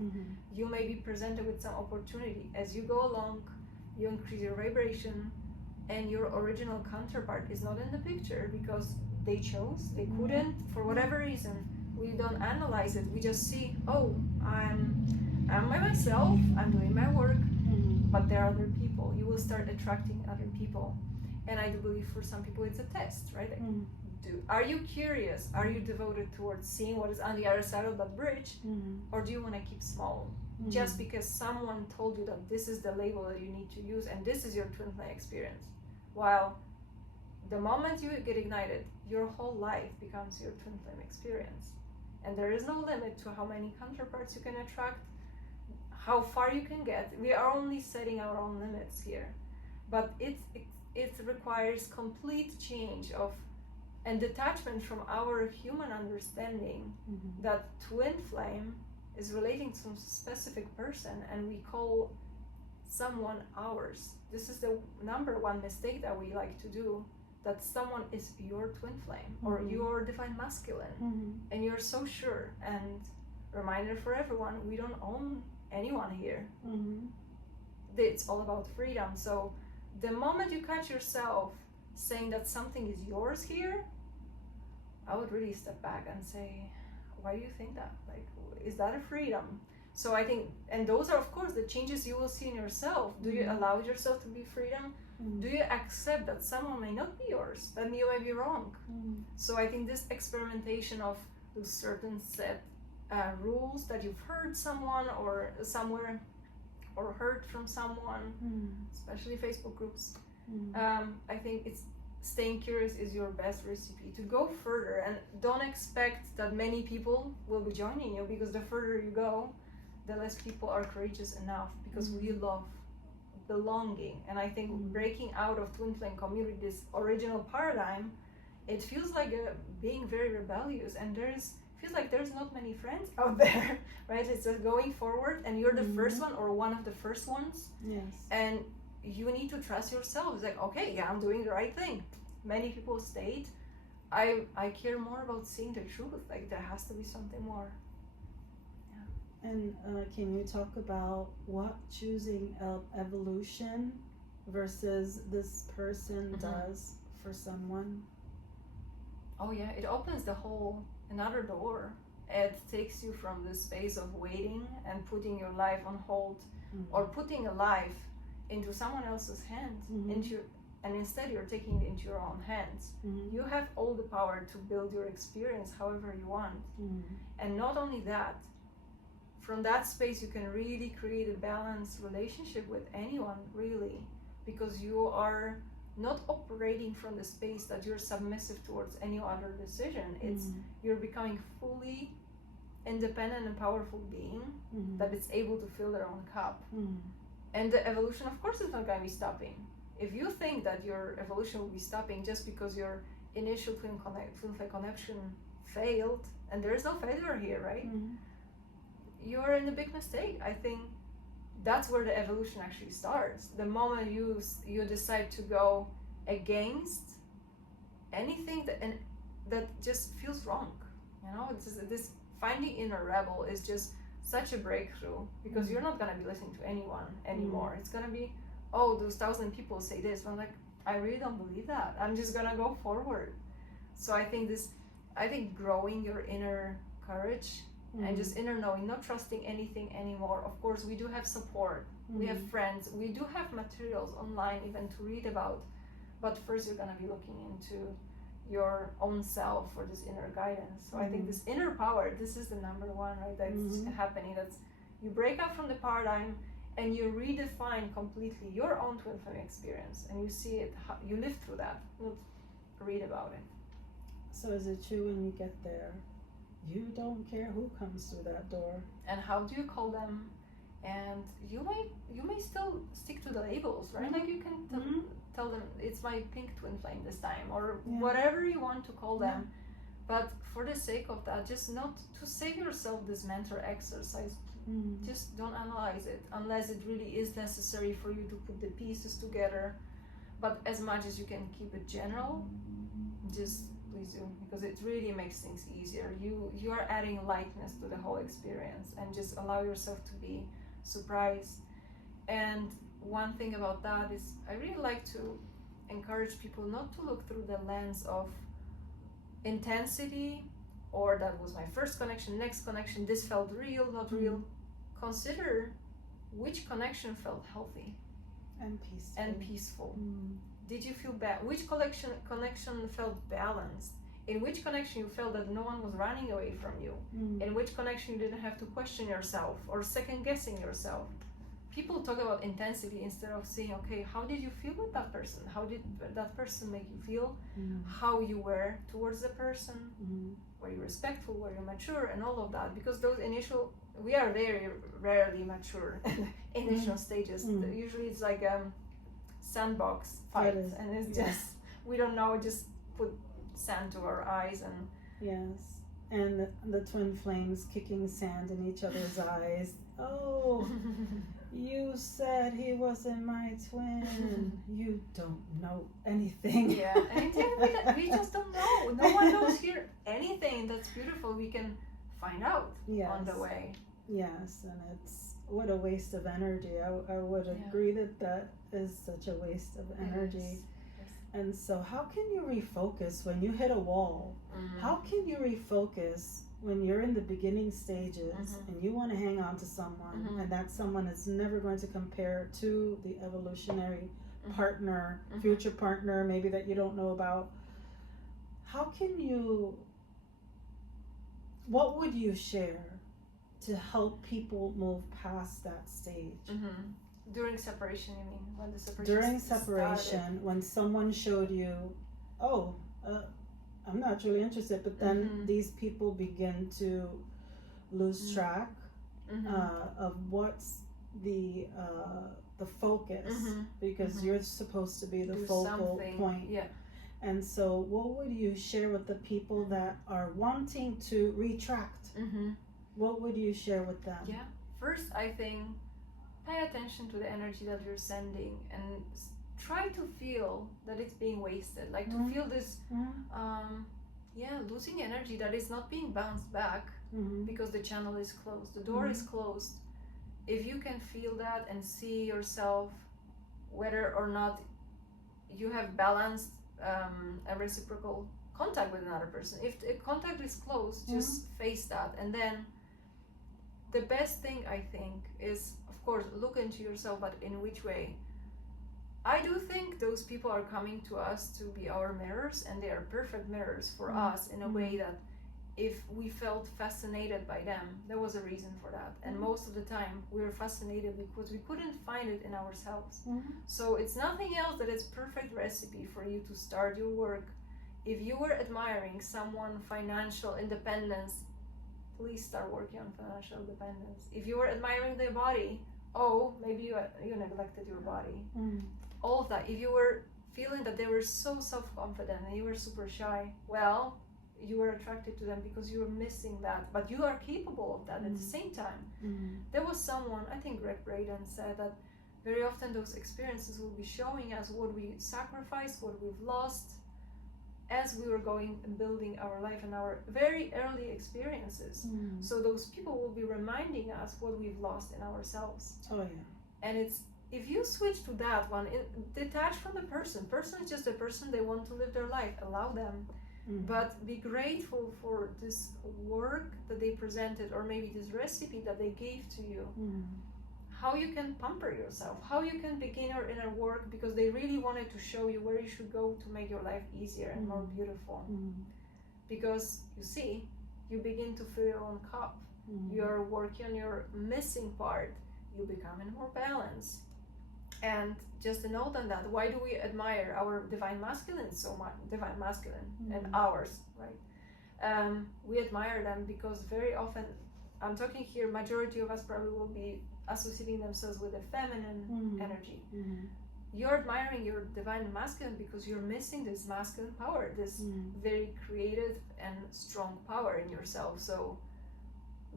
You may be presented with some opportunity. As you go along, you increase your vibration, and your original counterpart is not in the picture because they chose, they couldn't, for whatever reason. We don't analyze it, we just see, oh, I'm by myself, I'm doing my work, but there are other people. You will start attracting other people. And I do believe for some people it's a test, right? Like, are you curious? Are you devoted towards seeing what is on the other side of that bridge? Or do you want to keep small? Just because someone told you that this is the label that you need to use and this is your twin flame experience. While the moment you get ignited, your whole life becomes your twin flame experience. And there is no limit to how many counterparts you can attract, how far you can get. We are only setting our own limits here. But it requires complete change of and detachment from our human understanding that twin flame is relating to some specific person, and we call someone ours. This is the number one mistake that we like to do, that someone is your twin flame or your divine masculine, and you're so sure. And reminder for everyone, we don't own anyone here. It's all about freedom. So the moment you catch yourself saying that something is yours here, I would really step back and say, why do you think that? Like, is that a freedom? So I think, and those are of course the changes you will see in yourself. Do you allow yourself to be freedom? Do you accept that someone may not be yours, that you may be wrong? So I think this experimentation of those certain set rules that you've heard someone or somewhere or heard from someone, especially Facebook groups, I think staying curious is your best recipe to go further, and don't expect that many people will be joining you, because the further you go, the less people are courageous enough, because we love belonging. And I think breaking out of twin flame community, this original paradigm, it feels like being very rebellious, and feels like there's not many friends out there, right? It's just going forward, and you're the first one or one of the first ones. Yes. And you need to trust yourself. It's like, okay, yeah, I'm doing the right thing. Many people state, I care more about seeing the truth. Like, there has to be something more. Yeah. And can you talk about what choosing evolution versus this person does for someone? Oh yeah, it opens another door. It takes you from the space of waiting and putting your life on hold, or putting a life into someone else's hands, and instead you're taking it into your own hands. You have all the power to build your experience however you want. And not only that, from that space you can really create a balanced relationship with anyone, really, because you are not operating from the space that you're submissive towards any other decision. It's you're becoming fully independent and powerful being that is able to fill their own cup. And the evolution, of course, is not going to be stopping. If you think that your evolution will be stopping just because your initial twin flame connection failed, and there is no failure here, right? You're in a big mistake. I think that's where the evolution actually starts. The moment you decide to go against anything that just feels wrong, this finding inner rebel is just such a breakthrough, because you're not gonna be listening to anyone anymore. It's gonna be, oh, those 1,000 people say this. I'm like, I really don't believe that. I'm just gonna go forward. So I think growing your inner courage and just inner knowing, not trusting anything anymore. Of course, we do have support. We have friends. We do have materials online even to read about. But first, you're gonna be looking into your own self for this inner guidance. So I think this inner power, this is the number one, right? That's happening. That's, you break out from the paradigm and you redefine completely your own twin flame experience, and you see it, you live through that, not read about it. So is it true when you get there, you don't care who comes through that door? And how do you call them? And you may still stick to the labels, right? Like you can tell them it's my pink twin flame this time, or whatever you want to call them. But for the sake of that, just not to save yourself this mental exercise. Just don't analyze it unless it really is necessary for you to put the pieces together. But as much as you can keep it general, just please do, because it really makes things easier. You are adding lightness to the whole experience, and just allow yourself to be surprised. And one thing about that is, I really like to encourage people not to look through the lens of intensity, or that was my first connection, next connection, this felt real, not real. Consider which connection felt healthy and peaceful. Did you feel bad? Which connection felt balanced? In which connection you felt that no one was running away from you? In which connection you didn't have to question yourself or second guessing yourself? People talk about intensity instead of saying, okay, how did you feel with that person? How did that person make you feel? How you were towards the person? Were you respectful? Were you mature? And all of that. Because those initial, we are very rarely mature in initial stages. Usually it's like sandbox fight, and it's just, we don't know, just put sand to our eyes. And and the twin flames kicking sand in each other's eyes. Oh, you said he wasn't my twin. You don't know anything. And we just don't know. No one knows here anything. That's beautiful. We can find out on the way. Yes, and it's, what a waste of energy. I would agree that is such a waste of energy. Yes. And so how can you refocus when you hit a wall? How can you refocus when you're in the beginning stages and you want to hang on to someone, and that someone is never going to compare to the evolutionary partner, future partner, maybe that you don't know about? How can you, what would you share to help people move past that stage? During separation, you mean? When the separation During separation, when someone showed you oh, I'm not really interested, but then these people begin to lose track of what's the focus, because you're supposed to be the focal point. Yeah. And so, what would you share with the people that are wanting to retract? What would you share with them? Yeah. First, I think pay attention to the energy that you're sending and try to feel that it's being wasted. Like to feel this, losing energy that is not being bounced back because the channel is closed, the door is closed. If you can feel that and see yourself, whether or not you have balanced a reciprocal contact with another person. If the contact is closed, just face that. And then the best thing I think is, of course, look into yourself, but in which way? I do think those people are coming to us to be our mirrors, and they are perfect mirrors for us in a way that if we felt fascinated by them, there was a reason for that. And most of the time we were fascinated because we couldn't find it in ourselves. So it's nothing else that is perfect recipe for you to start your work. If you were admiring someone financial independence, please start working on financial independence. If you were admiring their body, maybe you neglected your body. All of that. If you were feeling that they were so self-confident and you were super shy, well, you were attracted to them because you were missing that, but you are capable of that at the same time. There was someone, I think Greg Braden, said that very often those experiences will be showing us what we sacrificed, what we've lost as we were going and building our life and our very early experiences. So those people will be reminding us what we've lost in ourselves. And it's, if you switch to that one, detach from the person is just a person, they want to live their life, allow them. But be grateful for this work that they presented, or maybe this recipe that they gave to you. How you can pamper yourself, how you can begin your inner work, because they really wanted to show you where you should go to make your life easier and more beautiful. Because you see, you begin to fill your own cup. You're working on your missing part. You become in more balance. And just a note on that, why do we admire our divine masculine so much, divine masculine and ours, right? We admire them because very often, I'm talking here, majority of us probably will be associating themselves with a feminine energy. You're admiring your divine masculine because you're missing this masculine power, this very creative and strong power in yourself. So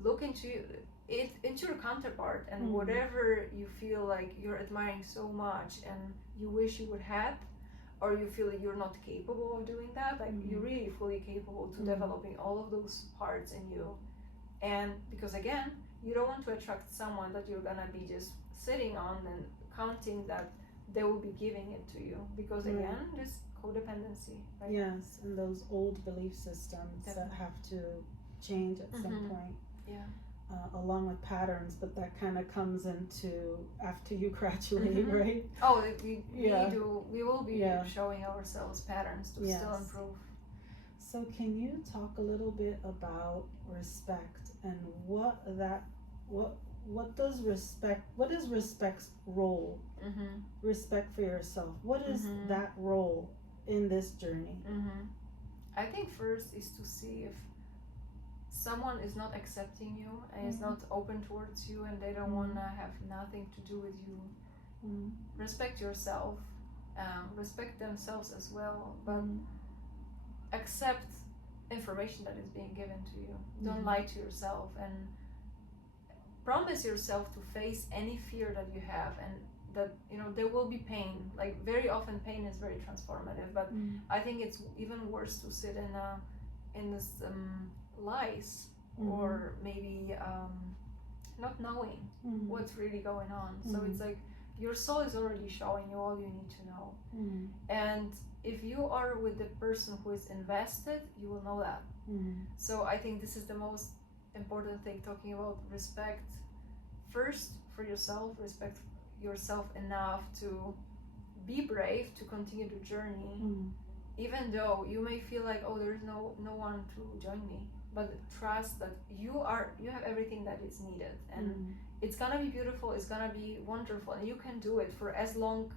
look into your counterpart, and whatever you feel like you're admiring so much and you wish you would have, or you feel that you're not capable of doing that, like you're really fully capable to developing all of those parts in you. And because again, you don't want to attract someone that you're gonna be just sitting on and counting that they will be giving it to you, because again, this codependency, right? Yes, and those old belief systems that have to change at some point. Along with patterns, but that kind of comes into after you graduate, right? Oh, we will be showing ourselves patterns to still improve. So can you talk a little bit about respect and what is respect's role? Respect for yourself. What is that role in this journey? I think first is to see if someone is not accepting you and is not open towards you, and they don't want to have nothing to do with you. Respect yourself, respect themselves as well, but accept information that is being given to you. Don't lie to yourself, and promise yourself to face any fear that you have, and that there will be pain. Like very often pain is very transformative, but I think it's even worse to sit in this lies, or maybe not knowing what's really going on. So it's like your soul is already showing you all you need to know. And if you are with the person who is invested, you will know that. So I think this is the most important thing, talking about respect. First, for yourself, respect yourself enough to be brave to continue the journey, even though you may feel like, there's no one to join me. But trust that you have everything that is needed, and it's gonna be beautiful, it's gonna be wonderful, and you can do it for as long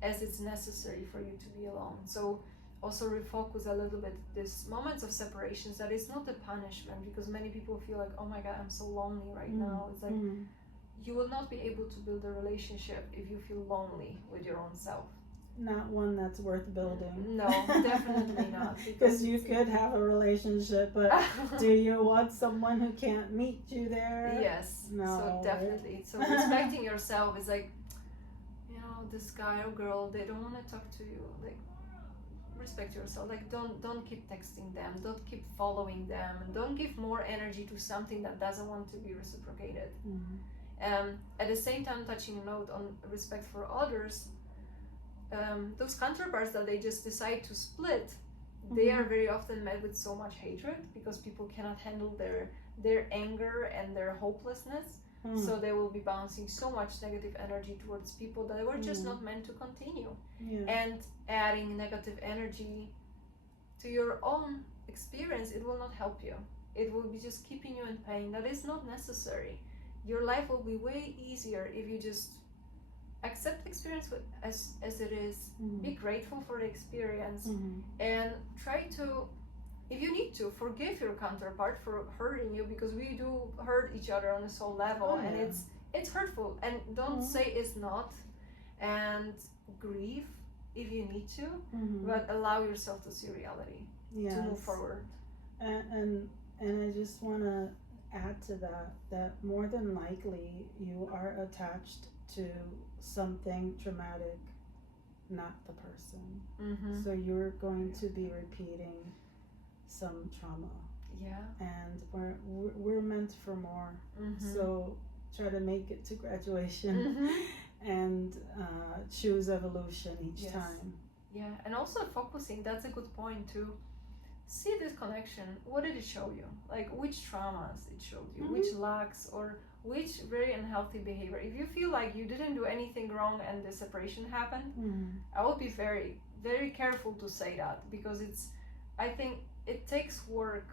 as it's necessary for you to be alone. So also refocus a little bit this moments of separations, that it's not a punishment, because many people feel like, oh my god, I'm so lonely right now. It's like, you will not be able to build a relationship if you feel lonely with your own self. Not one that's worth building. No, definitely not. Because you could have a relationship, but do you want someone who can't meet you there? Yes. No. So definitely. So respecting yourself is like, you know, this guy or girl, they don't want to talk to you. Like, respect yourself. Like, don't keep texting them. Don't keep following them. And don't give more energy to something that doesn't want to be reciprocated. At the same time, touching a note on respect for others, those counterparts that they just decide to split, they are very often met with so much hatred, because people cannot handle their anger and their hopelessness. So they will be bouncing so much negative energy towards people that were just not meant to continue. And adding negative energy to your own experience, it will not help you. It will be just keeping you in pain. That is not necessary. Your life will be way easier if you just accept the experience as it is. Be grateful for the experience, and try to, if you need to, forgive your counterpart for hurting you, because we do hurt each other on a soul level. And it's hurtful, and don't say it's not, and grieve if you need to, but allow yourself to see reality, to move forward. And I just want to add to that more than likely you are attached to something traumatic, not the person. So you're going to be repeating some trauma. And we're meant for more. So try to make it to graduation and choose evolution each time. And also focusing, that's a good point too. See this connection. What did it show you? Like, which traumas it showed you, which lacks, or which very unhealthy behavior. If you feel like you didn't do anything wrong and the separation happened, I would be very, very careful to say that, because I think it takes work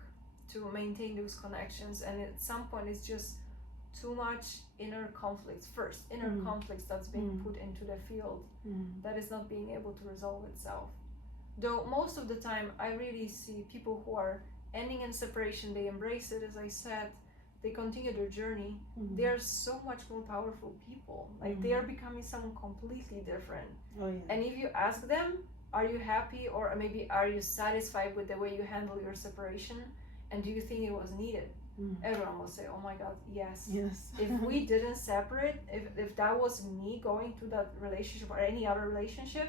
to maintain those connections, and at some point it's just too much inner conflicts. Conflicts that's being put into the field that is not being able to resolve itself. Though most of the time I really see people who are ending in separation, they embrace it, as I said, they continue their journey. They are so much more powerful people. Like, they are becoming someone completely different. And if you ask them, are you happy, or maybe are you satisfied with the way you handle your separation, and do you think it was needed? Everyone will say, oh my god, yes. If we didn't separate, if that was me going through that relationship or any other relationship,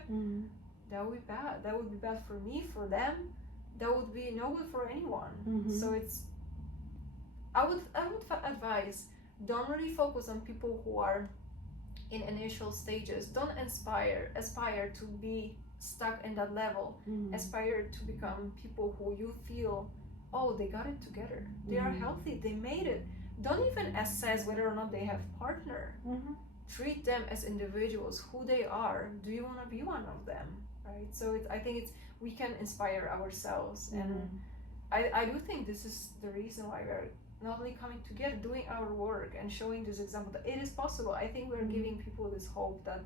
that would be bad. That would be bad for me, for them. That would be no good for anyone. So I would advise, don't really focus on people who are in initial stages. Don't aspire to be stuck in that level. Aspire to become people who you feel, oh, they got it together. They are healthy. They made it. Don't even assess whether or not they have partner. Treat them as individuals, who they are. Do you want to be one of them? Right? So I think we can inspire ourselves, and I do think this is the reason why we're not only coming together, doing our work and showing this example that it is possible. I think we're giving people this hope that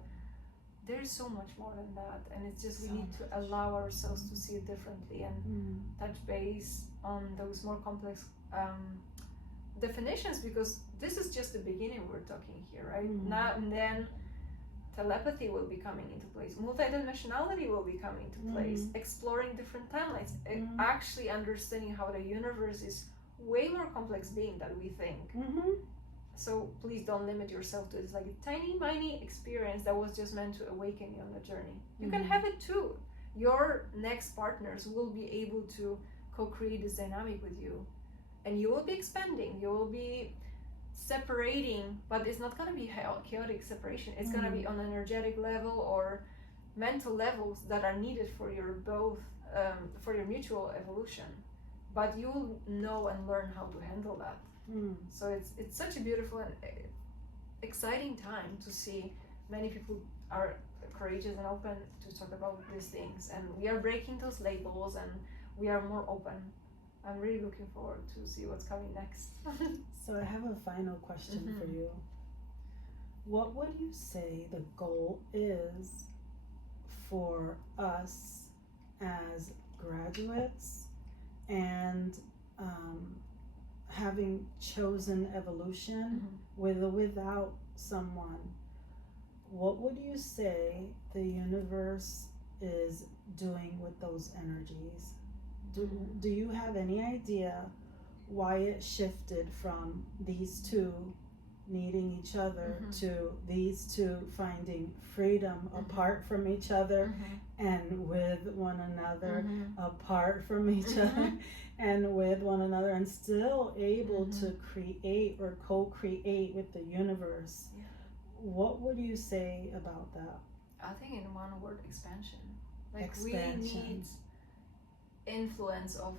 there is so much more than that, and it's just we need to allow ourselves to see it differently and touch base on those more complex definitions, because this is just the beginning we're talking here, right? Now and then telepathy will be coming into place, multidimensionality will be coming into place, exploring different timelines, and actually understanding how the universe is way more complex being than we think. So please don't limit yourself to this like a tiny experience that was just meant to awaken you on the journey. You can have it too. Your next partners will be able to co-create this dynamic with you, and you will be expanding, you will be separating, but it's not going to be chaotic separation. It's going to be on an energetic level or mental levels that are needed for your for your mutual evolution, but you'll know and learn how to handle that. So it's such a beautiful and exciting time to see many people are courageous and open to talk about these things, and we are breaking those labels and we are more open. I'm really looking forward to see what's coming next. So I have a final question for you. What would you say the goal is for us as graduates and having chosen evolution with or without someone, what would you say the universe is doing with those energies? Do you have any idea why it shifted from these two needing each other to these two finding freedom apart from each other and with one another, apart from each other and with one another, and still able to create or co-create with the universe? Yeah. What would you say about that? I think in one word, expansion. Like Expansion. we need influence of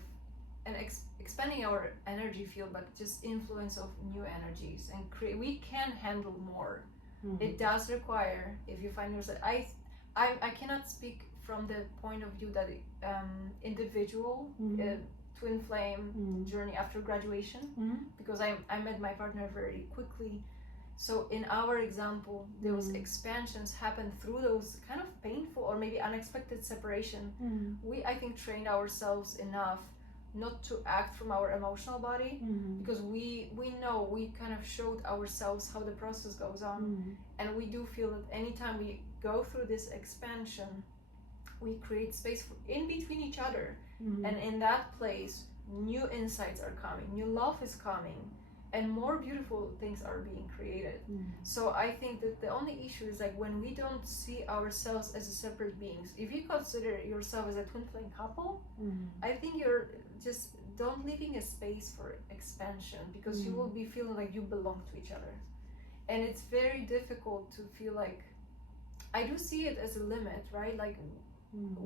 and expanding our energy field, but just influence of new energies and create. We can handle more. It does require, if you find yourself, I cannot speak from the point of view that individual twin flame journey after graduation, because I met my partner very quickly. So in our example, those expansions happen through those kind of painful or maybe unexpected separation. We, I think, trained ourselves enough not to act from our emotional body, because we know, we kind of showed ourselves how the process goes on. And we do feel that anytime we go through this expansion, we create space in between each other. And in that place, new insights are coming, new love is coming, and more beautiful things are being created. So I think that the only issue is like when we don't see ourselves as a separate beings. If you consider yourself as a twin flame couple, I think you're just don't leaving a space for expansion, because you will be feeling like you belong to each other. And it's very difficult to feel like, I do see it as a limit, right? Like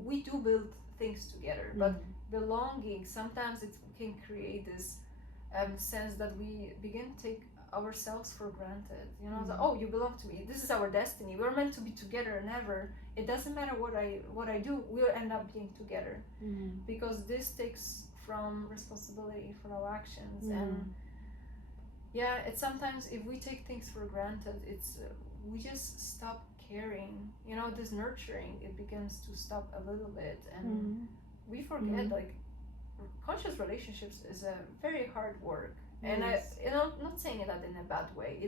we do build things together, but belonging, sometimes it can create this sense that we begin to take ourselves for granted. You know, like, oh, you belong to me. This is our destiny. We're meant to be together. Never. It doesn't matter what I do. We'll end up being together, because this takes from responsibility for our actions. And yeah, it's sometimes if we take things for granted, it's we just stop caring. You know, this nurturing, it begins to stop a little bit, and we forget like conscious relationships is a very hard work. And I, you know, not saying that in a bad way.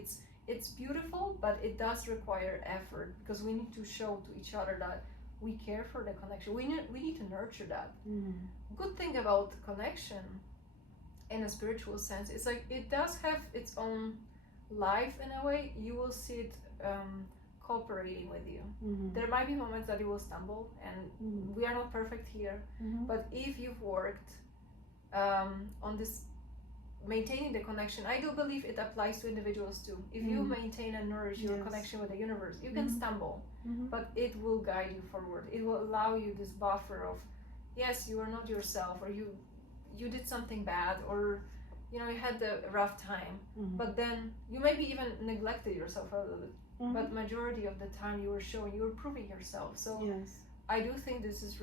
It's beautiful, but it does require effort, because we need to show to each other that we care for the connection. We need to nurture that. Good thing about connection in a spiritual sense, it's like it does have its own life in a way. You will see it cooperating with you. There might be moments that you will stumble, and we are not perfect here, but if you've worked on this maintaining the connection, I do believe it applies to individuals too. If you maintain and nourish your connection with the universe, you can stumble, but it will guide you forward. It will allow you this buffer of, yes, you are not yourself, or you did something bad, or you know, you had a rough time, but then you maybe even neglected yourself a little bit, but majority of the time you were proving yourself. So I do think this is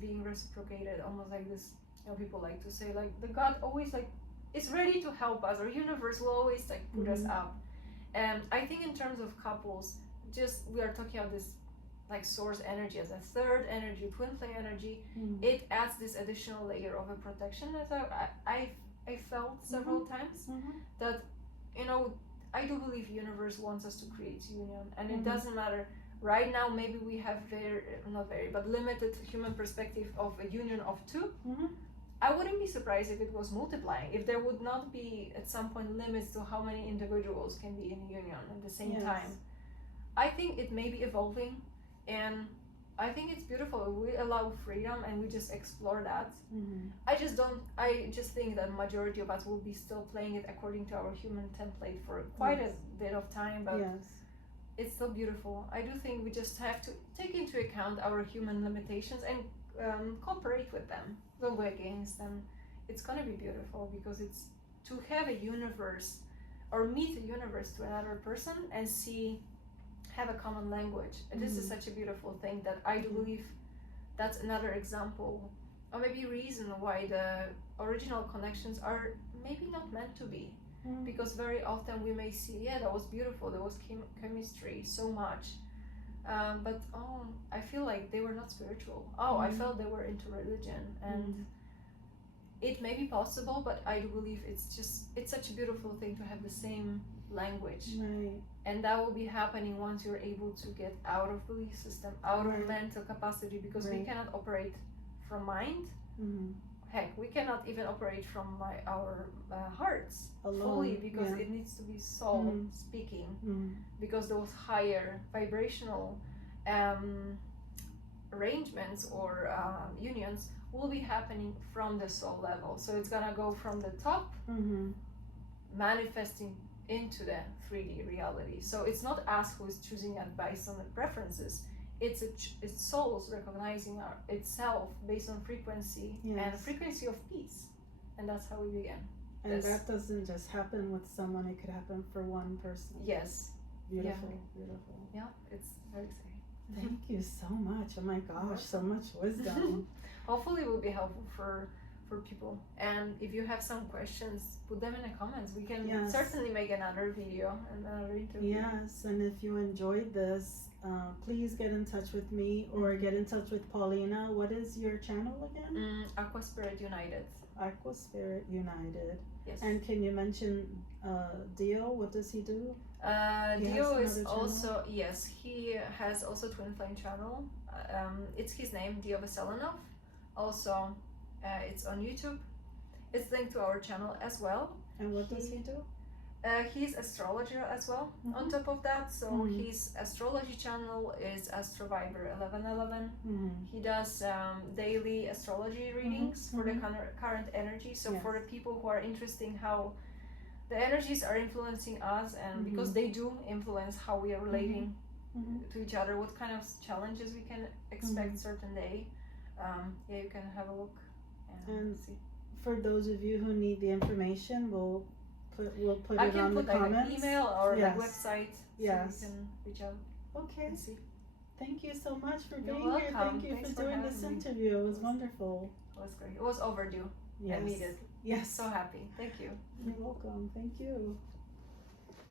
being reciprocated, almost like this, you know, people like to say like the God always like is ready to help us, or universe will always like put us up. And I think in terms of couples, just we are talking about this like source energy as a third energy, twin flame energy. It adds this additional layer of a protection that I felt several times, that, you know, I do believe universe wants us to create union, and it doesn't matter. Right now, maybe we have but limited human perspective of a union of two. I wouldn't be surprised if it was multiplying, if there would not be at some point limits to how many individuals can be in a union at the same time. I think it may be evolving, and I think it's beautiful. We allow freedom and we just explore that. I just think that majority of us will be still playing it according to our human template for quite a bit of time, but it's still beautiful. I do think we just have to take into account our human limitations and cooperate with them. Don't go against them. It's gonna be beautiful, because it's to have a universe or meet a universe to another person and have a common language. And this is such a beautiful thing that I do believe that's another example, or maybe reason why the original connections are maybe not meant to be. Because very often we may see, that was beautiful, there was chemistry so much, But I feel like they were not spiritual. I felt they were into religion, and it may be possible, but I do believe it's such a beautiful thing to have the same language, Right. and that will be happening once you're able to get out of belief system, out of Right. mental capacity, because we Right. cannot operate from mind. Heck, we cannot even operate from our hearts Alone. fully, because Yeah. it needs to be soul speaking, because those higher vibrational arrangements or unions will be happening from the soul level. So it's gonna go from the top, manifesting into the 3D reality. So it's not us who is choosing it based on the preferences. It's souls recognizing itself based on frequency, and frequency of peace, and that's how we begin. And that doesn't just happen with someone; it could happen for one person. Yes. Beautiful, beautiful. Yeah, it's very exciting. Thank you so much. Oh my gosh, so much wisdom. Hopefully it will be helpful for people. And if you have some questions, put them in the comments. We can certainly make another video and another interview. Yes, and if you enjoyed this, please get in touch with me or get in touch with Paulina. What is your channel again? Aqua Spirit United. Aqua Spirit United. Yes. And can you mention Dio? What does he do? Dio is also, yes, he has also Twin Flame channel. It's his name, Dio Veselinov. Also, it's on YouTube. It's linked to our channel as well. And what does he do? He's astrologer as well. On top of that, so his astrology channel is Astroviber 1111. He does daily astrology readings for the current energy. So for the people who are interested in how the energies are influencing us, and because they do influence how we are relating to each other, what kind of challenges we can expect certain day. You can have a look and see. For those of you who need the information, we'll put I it can on put the like comments. an email or like website, so you can reach out. Okay. And see. Thank you so much for You're being here. welcome. Thank you Thanks for for doing this having me. interview. It was wonderful. It was great. It was overdue. Yes. I needed. Yes. So happy. Thank you. You're welcome. Thank you.